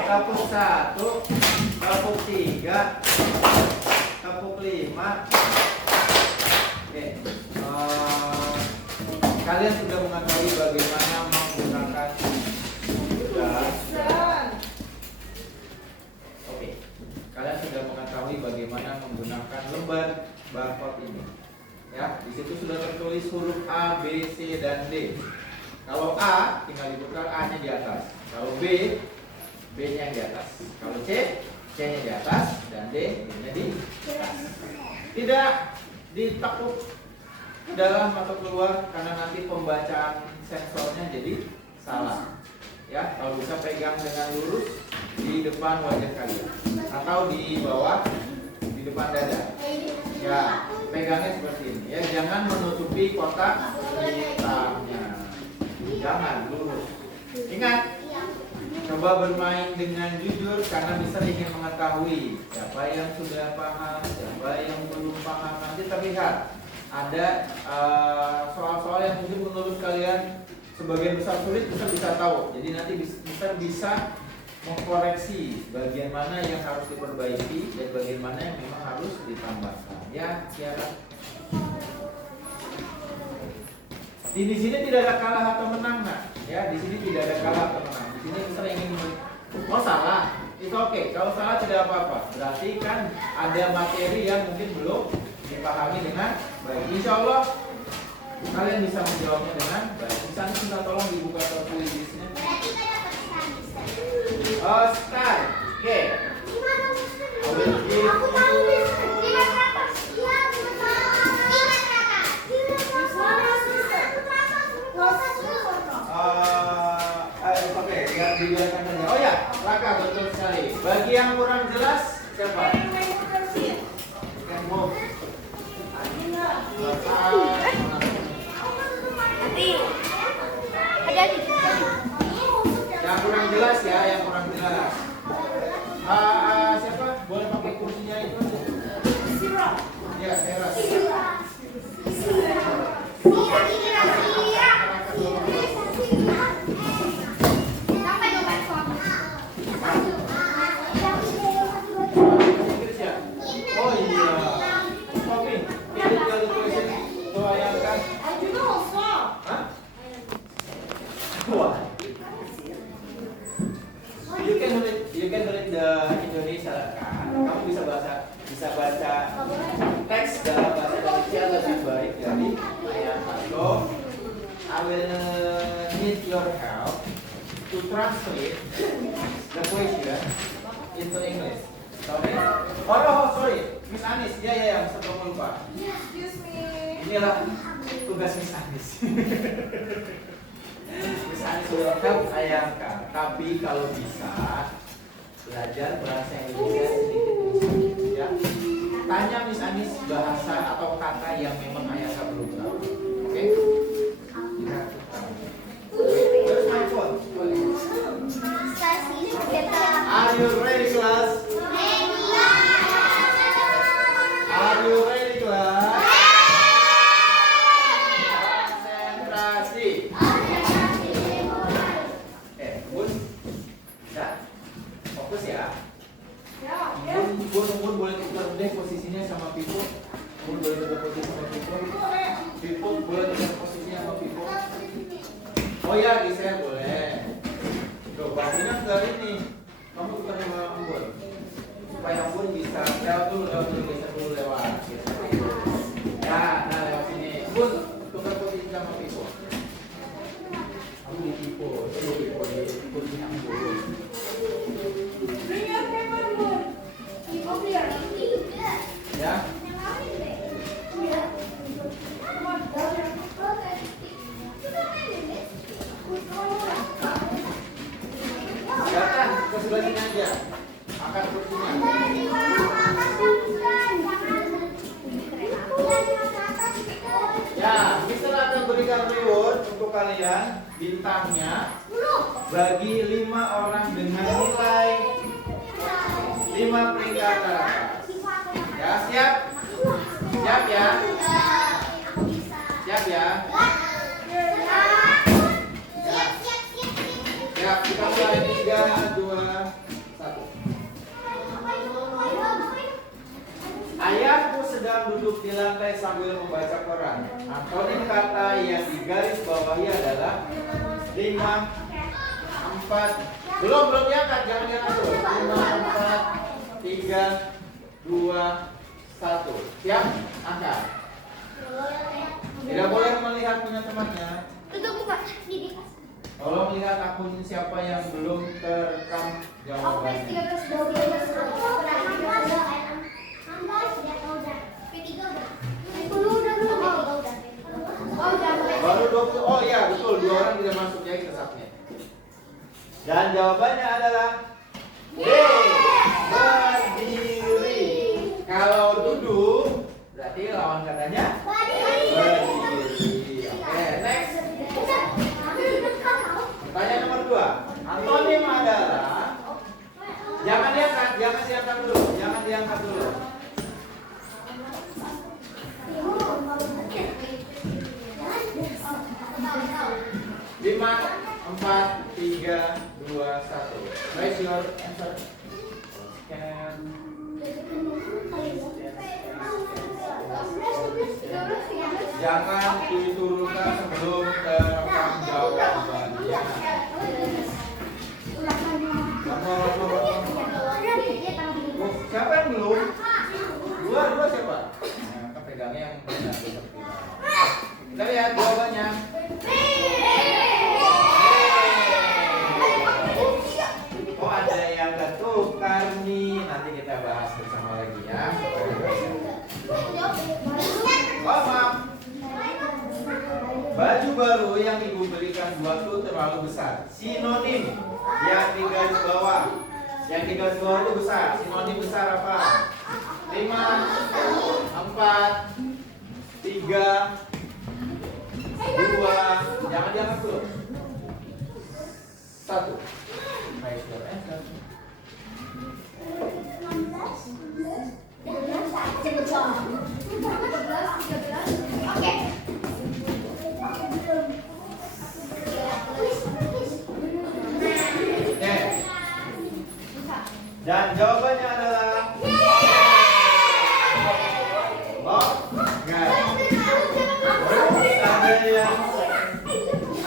Tepuk 1, tepuk 3, tepuk 5. Oke. Kalian sudah mengetahui bagaimana menggunakan Oke. Kalian sudah mengetahui bagaimana menggunakan lembar barcode ini. Ya, di situ sudah tertulis huruf A, B, C, dan D. Kalau A tinggal diputar A-nya di atas. Kalau B, B-nya di atas. Kalau C, C-nya di atas, dan D, D-nya di atas. Tidak ditekuk ke dalam atau keluar karena nanti pembacaan sensornya jadi salah. Ya, kalau bisa pegang dengan lurus di depan wajah kalian atau di bawah di depan dada. Ya, pegangnya seperti ini. Ya, jangan menutupi kotak hitamnya. Jangan lurus. Ingat. Coba bermain dengan jujur karena bisa ingin mengetahui siapa yang sudah paham, siapa yang belum paham. Nanti terlihat ada soal-soal yang mungkin menurut kalian sebagian besar sulit, bisa tahu. Jadi nanti bisa mengkoreksi bagian mana yang harus diperbaiki dan bagian mana yang memang harus ditambahkan. Ya, Tiara. Di sini tidak ada kalah atau menang, nak. Ya, di sini tidak ada kalah atau menang. Di sini kita ingin salah. It's okay. Kalau salah tidak apa-apa. Berarti kan ada materi yang mungkin belum dipahami dengan baik. Insya Allah kalian bisa menjawabnya dengan baik. Misalnya kita tolong dibuka tulisnya. Oh, start. Oke. Aku tahu lihat atas. Iya, Oke, biar dibiarkan saja. Oh ya, Raka betul sekali. Bagi yang kurang jelas siapa? Kemo. Yang kurang jelas ya, yang kurang jelas. Siapa? Boleh pakai kursinya itu? Ya, Seras. Oh iya. Kopi. Ini kalau tulisin bayangkan. Hah? Wah. You can read the Indonesia kan? Kamu bisa baca teks dalam bahasa Indonesia lebih baik dari ayat so I will need your help to translate the question into English. Okay? Oh, sorry, Miss Anis. Ya, sebelum lupa. Excuse me. Inilah tugas Miss Anis. Miss Anis will help Ayangka, tapi kalau bisa belajar bahasa Indonesia sedikit ya. Tanya Miss Anis bahasa atau kata yang memang Ayangka belum tahu. Oke? Where's my phone? Are you ready, class? Are you ready, class? Konsentrasi. Bun, bisa? Fokus ya. Bun boleh tukar deh posisinya sama Pipo. Bun boleh tukar posisi sama Pipo. Pipo boleh tukar posisinya sama Pipo. Oh ya, geser boleh. Tuh, bangunnya ke ini. Kamu tukar sama Bun. Supaya Bun bisa lewat dulu, geser dulu lewat. Ya, nah lewat sini. Bun, tukar posisi sama Pipo. Kamu di Pipo, di posisi yang Bun. Ya. Silakan ke sebelah sini aja. Angkat kursinya. Ya, Mister akan berikan reward untuk kalian bintangnya bagi 5 orang dengan nilai 5 peringkat teratas. Ya, siap? Siap ya? Siap ya? Siap, kita mulai 3, 2, 1. Ayahku sedang duduk di lantai sambil membaca koran. Antonim kata yang digaris bawahi adalah 5, 4. Belum diangkat, jangan diangkat dulu. 5, 4, 3, 2, 1. Siap? Angkat. Tidak boleh melihat punya temannya. Tolong lihat akun siapa yang belum terekam jawabannya. Baru 20. Oh iya, betul. 2 orang tidak masuk ya, kita submit. Dan jawabannya adalah B. Berdiri. Kalau duduk berarti lawan katanya berdiri. Oke, next. Pertanyaan nomor 2. Antonim adalah jangan diangkat dulu. 5, 4, 3, 2, 1. Raise your answer. Scan. Jangan diturunkan sebelum terekam jawabannya. Kita lihat jawabannya. Oh, ada yang ketukar nih. Nanti kita bahas bersama lagi ya. Oh, maaf. Baju baru yang ibu belikan buatku terlalu besar. Sinonim yang di garis bawah. Yang di garis bawah itu besar. Sinonim besar apa? 5, 4, 3, 2. Jangan diangkat dulu. 1. Raise your answer. Dan jawabannya adalah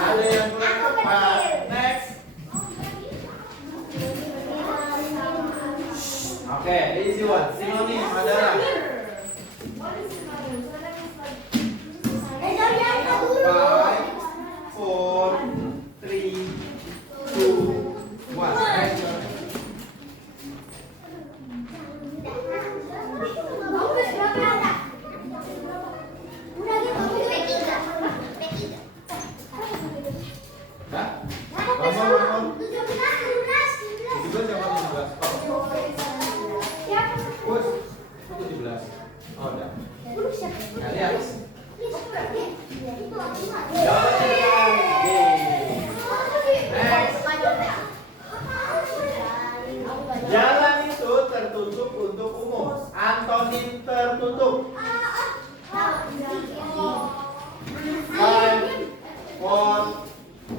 ada yang kurang tepat. Next. Oke, easy one. Sinonim adalah 5, 4, 3, 2, 1. Jalan itu tertutup untuk umum. Antonim tertutup. 5, 4,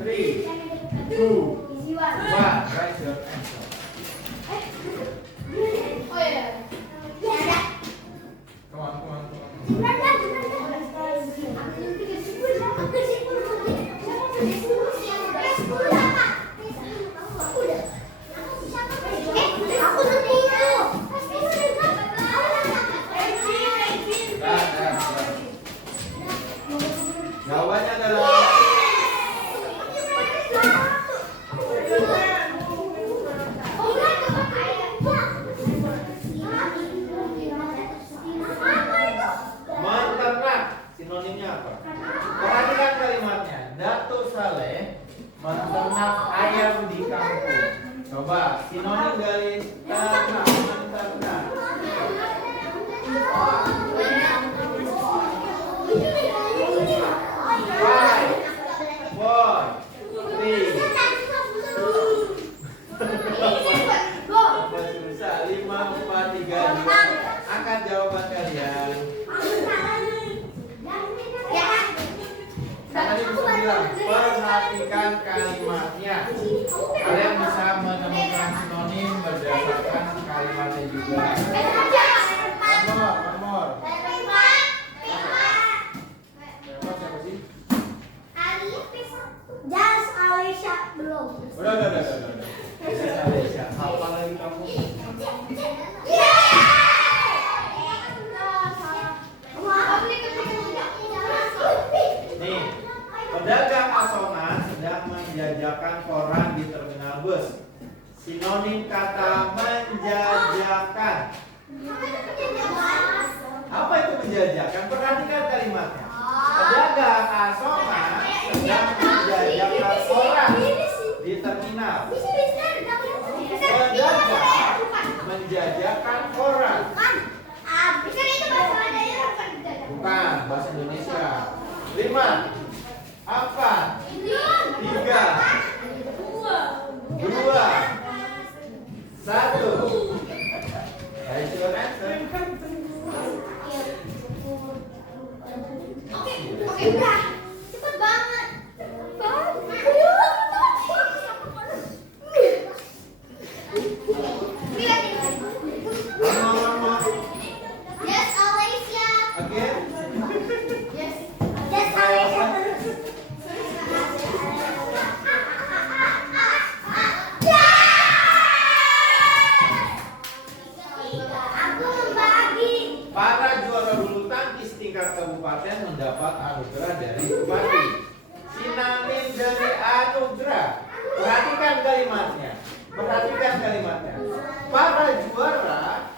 3, 2, 1. Raise your answer. Come on. Jawabannya adalah menternak. Sinonimnya apa? Perhatikan kalimatnya. Datuk Saleh menternak ayam di kampung. Coba sinonim dari ternak. Menternak. 5, 4, 3. Susah. 5, 4, 3, 2. Angkat jawaban kalian. Tadi bisa bilang, perhatikan kalimatnya. Kalian bisa menemukan sinonim berdasarkan kalimatnya juga. Nomor. Siapa sih? Jas Alesya belum. Udah. Jas Alesya. Apa lagi kamu? Nih, pedagang asongan sedang menjajakan koran di terminal bus. Sinonim kata menjajakan. Apa itu menjajakan? Perhatikan kalimatnya. Pedagang asongan sedang menjajakan koran di terminal. Pedagang menjajakan koran. Bukan, bahasa Indonesia. 5, 4, 3, 2, 1. Raise your answer. Oke, udah. Cepet banget. Yes, Yes, Alesya. again. Yes, Alesya. anugerah dari bupati. Sinonim dari anugerah. Perhatikan kalimatnya. Para juara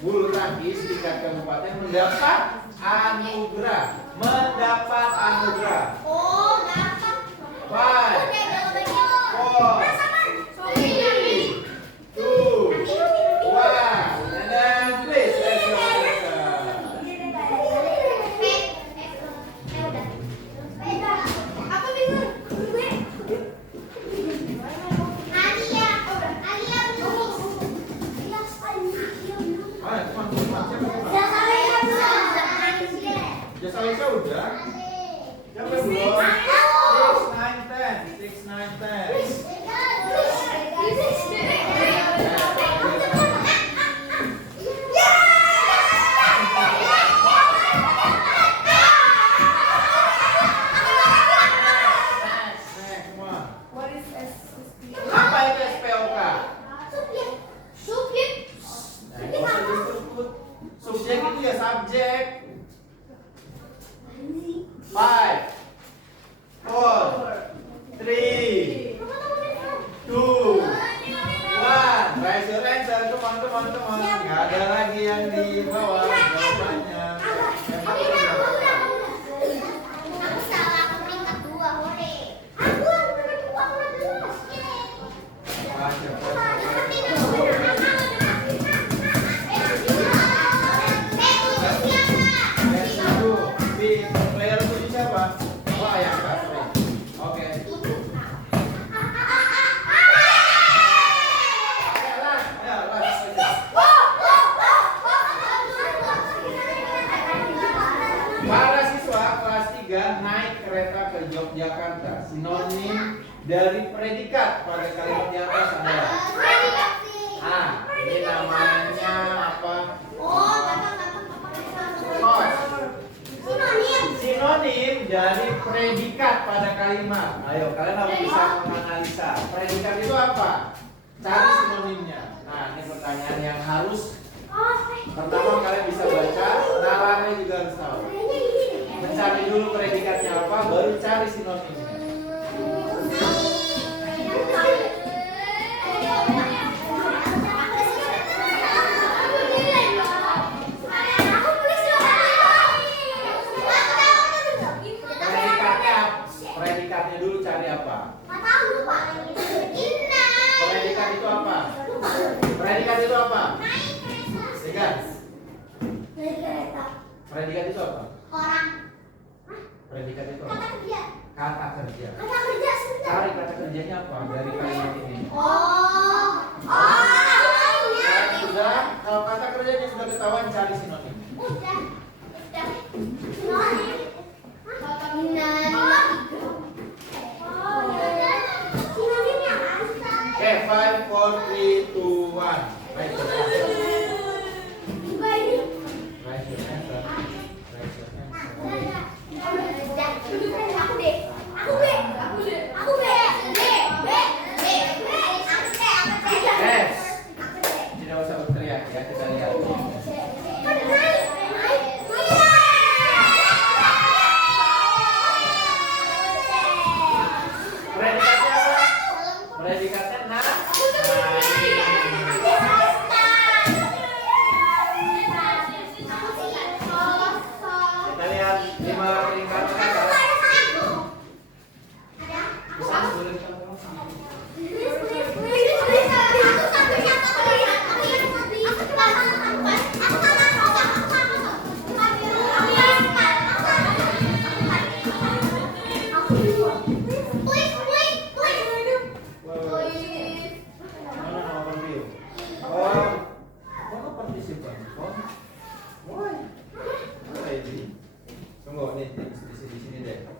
bulu tangkis tingkat kabupaten mendapat anugerah. Oh, dapat. 5, 4, 3, 2, 1, and then please let's go. Aku bingung. Alia. Ayo, teman-teman, Jasa Lisa udah? Siapa yang belum? 6, 9, 10. Next, semua. Apa itu SPOK? Subjek. Nah, nggak usah disebut. Subjek itu ya subjek. 5, 4, 3, 2, 1. Raise your answer, teman-teman. Nggak ada lagi yang di bawah jawabannya. Aku salah, aku peringkat 2, hore. Aku Player 7 siapa? Oh, ayah Kak. Oke. Para siswa kelas 3 naik kereta ke Yogyakarta. Sinonim dari predikat pada kalimat di atas adalah ini namanya apa? Sinonim dari predikat pada kalimat. Ayo, kalian harus bisa menganalisa. Predikat itu apa? Cari sinonimnya. Nah, ini pertanyaan yang harus pertama kalian bisa baca, nalarnya juga harus tahu. Mencari dulu predikatnya apa, baru cari sinonimnya. Predikatnya dulu cari apa? Predikat itu apa? Predikat itu apa? Ingat. Predikat itu apa? Predikat itu apa? Kata kerja. Cari kata kerjanya apa dari kalimat ini? Sudah, kalau kata kerjanya sudah ketahuan, cari sinonim. Oke, 5, 4, 3, 2, 1. Baik. Raise your answer. Tidak usah berteriak ya, kita lihat. Predikatnya apa? Predikatnya kita lihat 5 predikatnya apa? Bisa sulit kan? Tunggu nih di sini deh ya.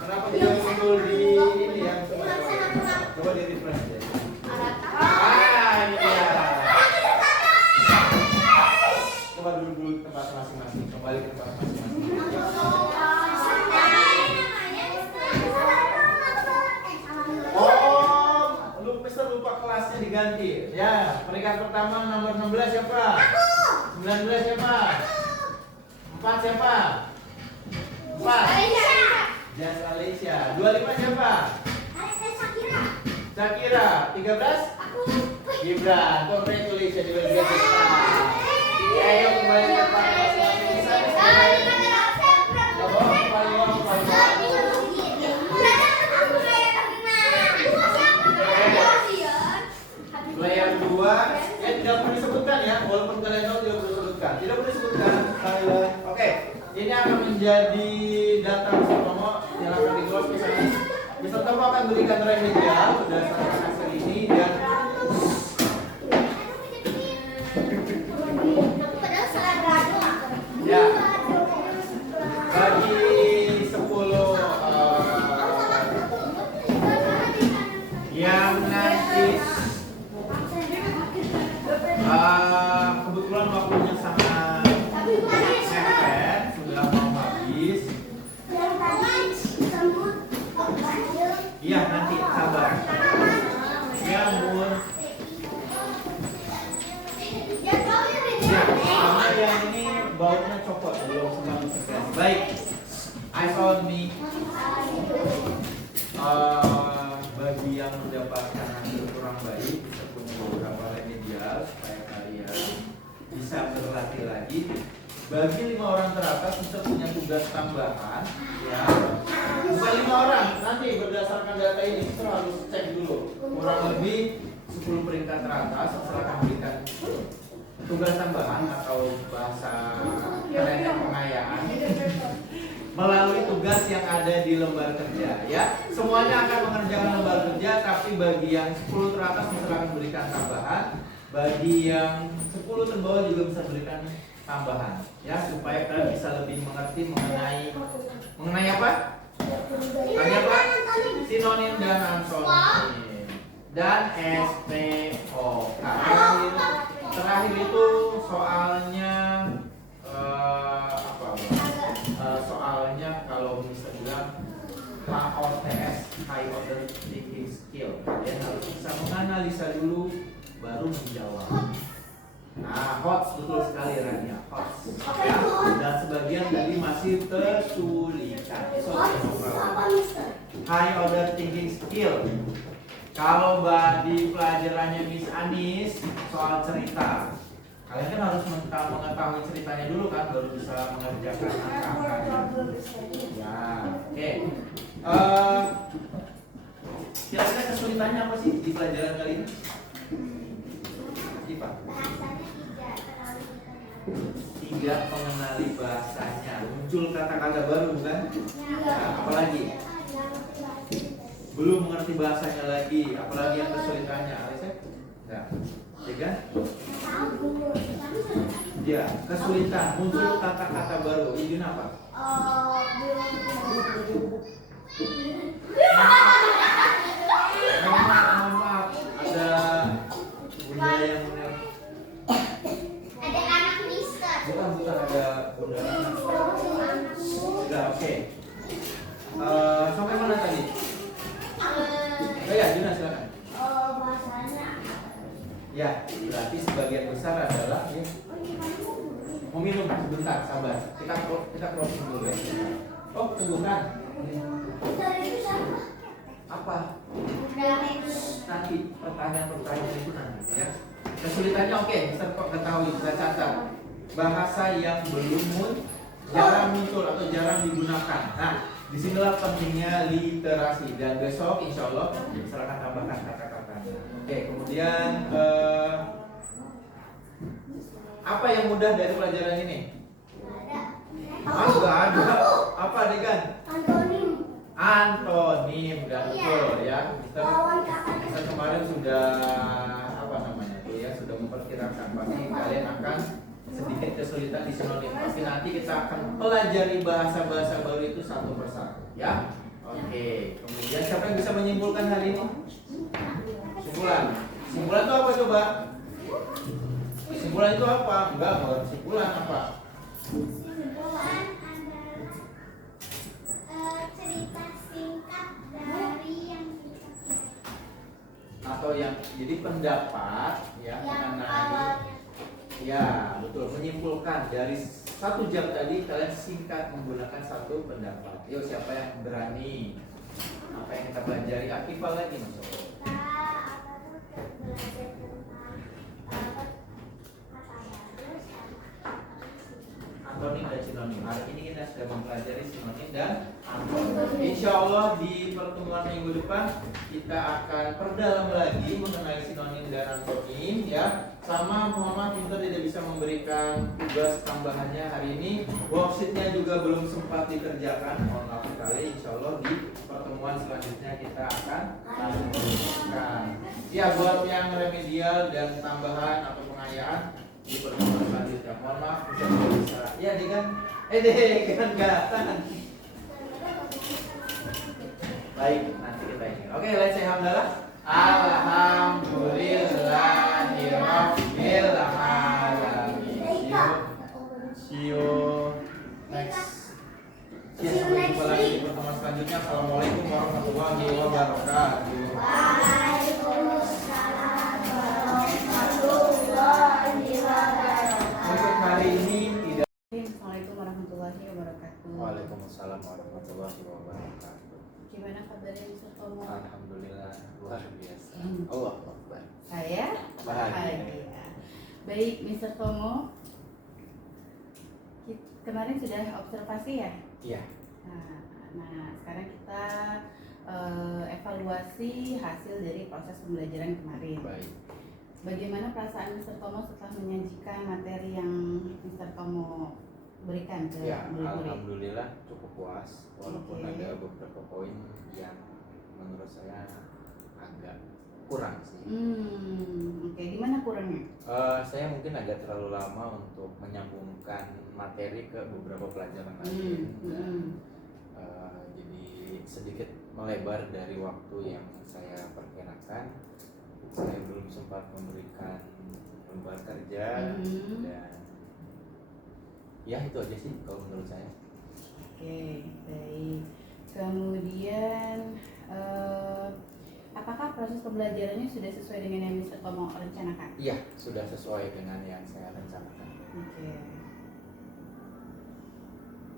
Kenapa dia muncul di ini ya? Coba di refresh deh. Ini dia. Coba dulu tempat masing-masing. Kembali ke tempat masing-masing. lagi. Ya, peringkat pertama nomor 16 siapa? 19 siapa? 4 siapa? 4. Jas Alicia. 25 siapa? Shakira. 13? Gibran. Congratulations di bagian kita. Ayo kembali ke player 2 tidak perlu disebutkan ya, walaupun kalian tahu tidak perlu disebutkan. Tidak perlu disebutkan. Oke, ini akan menjadi data Tomo yang akan di-close ke sana. Mr. Tomo akan berikan remedial berdasarkan hasil ini dan ya bagi 10 yang nanti kebetulan waktunya sangat mepet, sudah mau habis. Iya nanti sabar. Ya mun. Ya, sama yang ini baunya coklat belum sempat segar. Baik. Eyes on me. Bagi yang mendapatkan hasil kurang baik bisa punya beberapa remedial supaya kalian bisa berlatih lagi. Bagi 5 orang teratas bisa punya tugas tambahan ya. Bukan 5 orang, nanti berdasarkan data ini kita harus cek dulu. Kurang lebih 10 peringkat teratas setelah akan berikan tugas tambahan atau bahasa kerennya pengayaan melalui tugas yang ada di lembar kerja ya. Semuanya akan mengerjakan lembar kerja, tapi bagi yang 10 teratas misalkan berikan tambahan, bagi yang 10 terbawah juga bisa berikan tambahan ya, supaya kalian bisa lebih mengerti mengenai apa? Tadi apa? Sinonim dan antonim dan SPOK. Terakhir itu soalnya soalnya kalau misalnya bilang HOTS, High Order Thinking Skill, kalian harus bisa menganalisa dulu baru menjawab. Nah, HOTS betul sekali Rania, HOTS ya. Dan sebagian tadi masih kesulitan. High Order Thinking Skill. Kalau di pelajarannya Miss Anis soal cerita, kalian kan harus mengetahui ceritanya dulu kan, baru bisa mengerjakan angka-angkanya. Ya, oke. Kira-kira kesulitannya apa sih di pelajaran kali ini? Pak? Tidak mengenali bahasanya, muncul kata-kata baru bukan? Nah, apalagi? Belum mengerti bahasanya lagi, apalagi yang kesulitannya, Alisa? Enggak. Ya kan? Ya, kesulitan, muncul kata-kata baru. Izin apa? Maaf, ada bunda yang ada anak mister. bukan ada bunda. Sudah oke. Sampai mana tadi? Ya, Juna silakan. Bahasanya. Ya, berarti sebagian besar adalah ya. Mau minum sebentar, sabar. Kita closing dulu ya. Oh, tunggukan. Apa? Nanti pertanyaan itu nanti ya. Kesulitannya oke, bisa kok ketahui, bisa catat. Bahasa yang belum jarang muncul atau jarang digunakan. Nah, disinilah pentingnya literasi, dan besok insya Allah silakan tambahkan kata-kata. Oke, kemudian apa yang mudah dari pelajaran ini? Nggak ada. Apa Degan? Antonim, dan betul ya. Kita kemarin sudah apa namanya tuh ya, sudah memperkirakan pasti kalian akan sedikit kesulitan di sinonim. Pasti nanti kita akan pelajari bahasa-bahasa baru itu satu persatu ya. Oke, kemudian siapa yang bisa menyimpulkan hari ini? Simpulan itu apa coba? Simpulan itu apa? Enggak, simpulan apa? Simpulan adalah cerita singkat dari yang kita atau atau yang jadi pendapat ya yang mengenai awalnya ya betul menyimpulkan dari 1 jam tadi kalian singkat menggunakan satu pendapat. Yuk siapa yang berani? Apa yang kita pelajari? Akifah lagi Mas Sopo. kita apa tuh belajar tentang apa kata baru sama Antonim dan sinonim. Hari ini kita sudah mempelajari sinonim dan antonim. Insya Allah di pertemuan minggu depan kita akan perdalam lagi mengenai sinonim dan antonim ya. Sama Muhammad kita tidak bisa memberikan tugas tambahannya hari ini. Worksheetnya juga belum sempat dikerjakan. Mohon maaf sekali. Insya Allah di pertemuan selanjutnya kita akan lanjutkan. Ya buat yang remedial dan tambahan atau pengayaan di pertemuan selanjutnya. Mohon maaf bisa. Ya dengan kan gatan. Baik, nanti kita ini. Oke, let's say hamdalah. Alhamdulillahirabbil alamin. See you next. Sampai jumpa lagi di pertemuan selanjutnya. Assalamualaikum warahmatullahi wabarakatuh. Waalaikumsalam warahmatullahi wabarakatuh. Untuk hari ini tidak. Assalamualaikum warahmatullahi wabarakatuh. Waalaikumsalam warahmatullahi wabarakatuh. Gimana kabarnya Mr. Tomo? Alhamdulillah luar biasa. Hmm. Allah Akbar. Saya Bahagia. Baik, Mr. Tomo. Kemarin sudah observasi ya? Iya. Nah, sekarang kita evaluasi hasil dari proses pembelajaran kemarin. Baik. Bagaimana perasaan Mr. Tomo setelah menyajikan materi yang Mr. Tomo berikan ke Ya, murid-murid? alhamdulillah cukup puas walaupun Oke. ada beberapa poin yang menurut saya agak kurang sih. Oke. Di mana kurangnya? Saya mungkin agak terlalu lama untuk menyambungkan materi ke beberapa pelajaran lain dan jadi sedikit melebar dari waktu yang saya perkirakan. Saya belum sempat memberikan lembar kerja dan ya itu aja sih kalau menurut saya. Oke, baik. Kemudian apakah proses pembelajarannya sudah sesuai dengan yang Mr. Tomo rencanakan? Iya, sudah sesuai dengan yang saya rencanakan. Oke.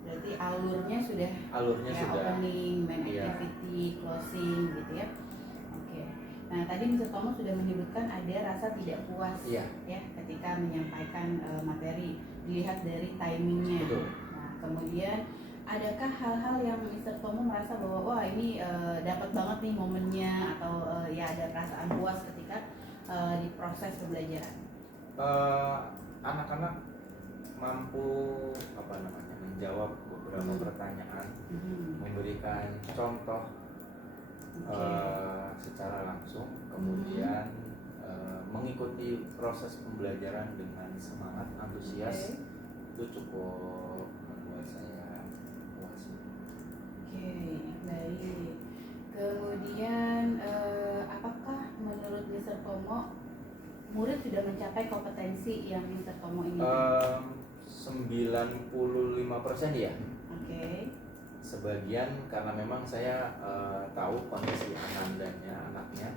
Berarti alurnya sudah Alurnya ya, sudah. opening, main Iya. activity, closing gitu ya. Oke. Nah, tadi Mr. Tomo sudah menyebutkan ada rasa tidak puas Iya. ya ketika menyampaikan materi dilihat dari timingnya. Betul. Nah, kemudian adakah hal-hal yang Mr. Tomo merasa bahwa wah ini dapat banget nih momennya atau ya ada perasaan puas ketika di proses pembelajaran? Anak-anak mampu menjawab beberapa pertanyaan, memberikan contoh secara langsung, kemudian mengikuti proses pembelajaran dengan semangat, antusias. Itu cukup membuat saya puas. Oke, baik. Kemudian apakah menurut Mr. Tomo murid sudah mencapai kompetensi yang Mr. Tomo inginkan? 95% ya. Oke. Sebagian karena memang saya tahu kondisi anaknya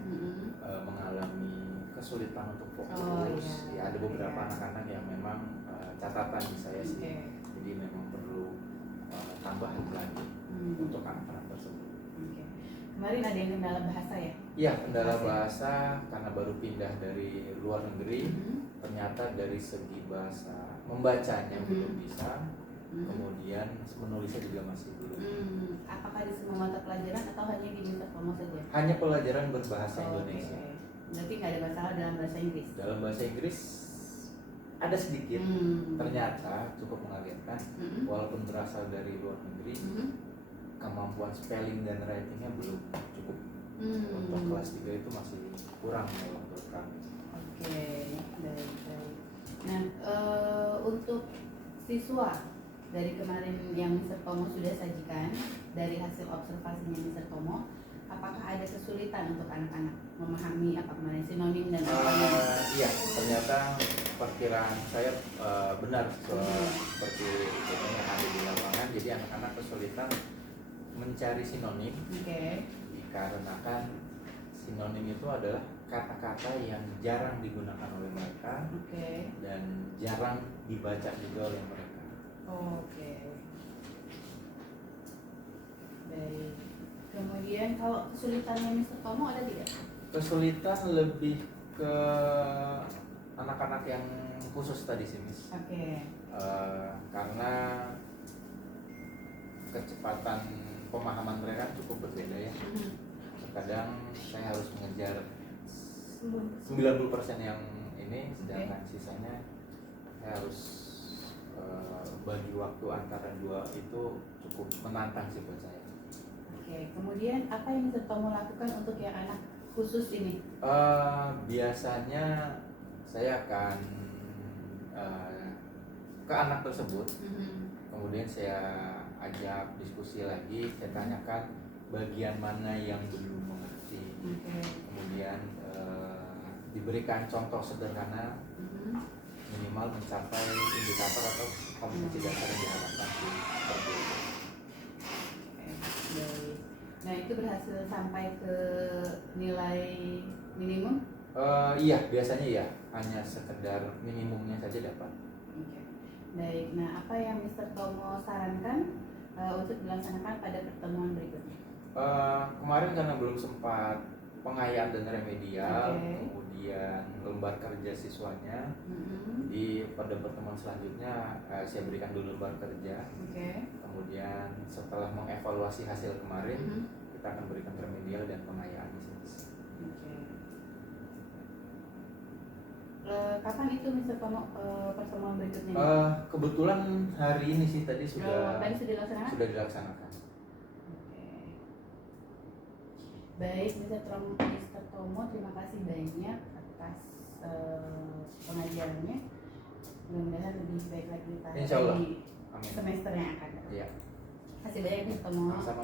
mengalami kesulitan untuk fokus. Oh, iya. Ya ada beberapa Iya. anak-anak yang memang catatan di saya sih. Oke. Jadi memang perlu tambahan lagi untuk anak-anak tersebut. Oke. Kemarin ada yang kendala bahasa ya? Iya, kendala bahasa karena baru pindah dari luar negeri. Mhm. Ternyata dari segi bahasa membacanya belum bisa, Mhm. kemudian menulisnya juga masih belum. Apakah di semua mata pelajaran atau hanya di Mr. Tomo saja? Hanya pelajaran berbahasa Oh, Indonesia. oke. Berarti nggak ada masalah dalam bahasa Inggris? Dalam bahasa Inggris ada sedikit, ternyata cukup mengagetkan. Mhm. Walaupun berasal dari luar negeri, Mhm. kemampuan spelling dan writingnya belum cukup. Untuk kelas 3 itu masih kurang kalau menurut kami. Oke, baik. Nah, untuk siswa dari kemarin yang Mr. Tomo sudah sajikan dari hasil observasinya Mr. Tomo, apakah ada kesulitan untuk anak-anak memahami apa kemarin sinonim dan antonim? Iya, ternyata perkiraan saya benar seperti yang ada di lapangan. Jadi anak-anak kesulitan mencari sinonim Oke. dikarenakan Sinonim itu adalah kata-kata yang jarang digunakan oleh mereka Oke. dan jarang dibaca juga oleh mereka. Oke. Baik. Kemudian kalau kesulitannya Mr. Tomo ada tidak? Kesulitan lebih ke anak-anak yang khusus tadi sih, Miss. Oke. Karena kecepatan pemahaman mereka cukup berbeda ya. Terkadang saya harus mengejar 90% yang ini, sedangkan sisanya saya harus bagi waktu antara dua itu cukup menantang sih buat saya. Oke. Kemudian apa yang Mr. Tomo lakukan untuk yang anak khusus ini? Biasanya saya akan ke anak tersebut, kemudian saya ajak diskusi lagi, saya tanyakan bagian mana yang belum mengerti, kemudian diberikan contoh sederhana, minimal mencapai indikator atau kompetensi dasar yang diharapkan sih, seperti itu. Baik. Nah itu berhasil sampai ke nilai minimum? Iya, biasanya ya, hanya sekedar minimumnya saja dapat. Oke. Baik, nah apa yang Mr. Tomo sarankan untuk dilaksanakan pada pertemuan berikutnya? Kemarin karena belum sempat pengayaan dan remedial, kemudian lembar kerja siswanya, di pada pertemuan selanjutnya saya berikan dulu lembar kerja, kemudian setelah mengevaluasi hasil kemarin, kita akan berikan remedial dan pengayaan di sini. Kapan itu Mr. Tomo pertemuan berikutnya? Kebetulan hari ini sih tadi sudah dilaksanakan? Sudah dilaksanakan. Baik, Mr. Tomo, terima kasih banyak atas pengajarannya. Mudah-mudahan lebih baik lagi Insya Allah. di Amin. semester yang akan datang. Iya. Terima kasih banyak Mr. Tomo. Sama-sama.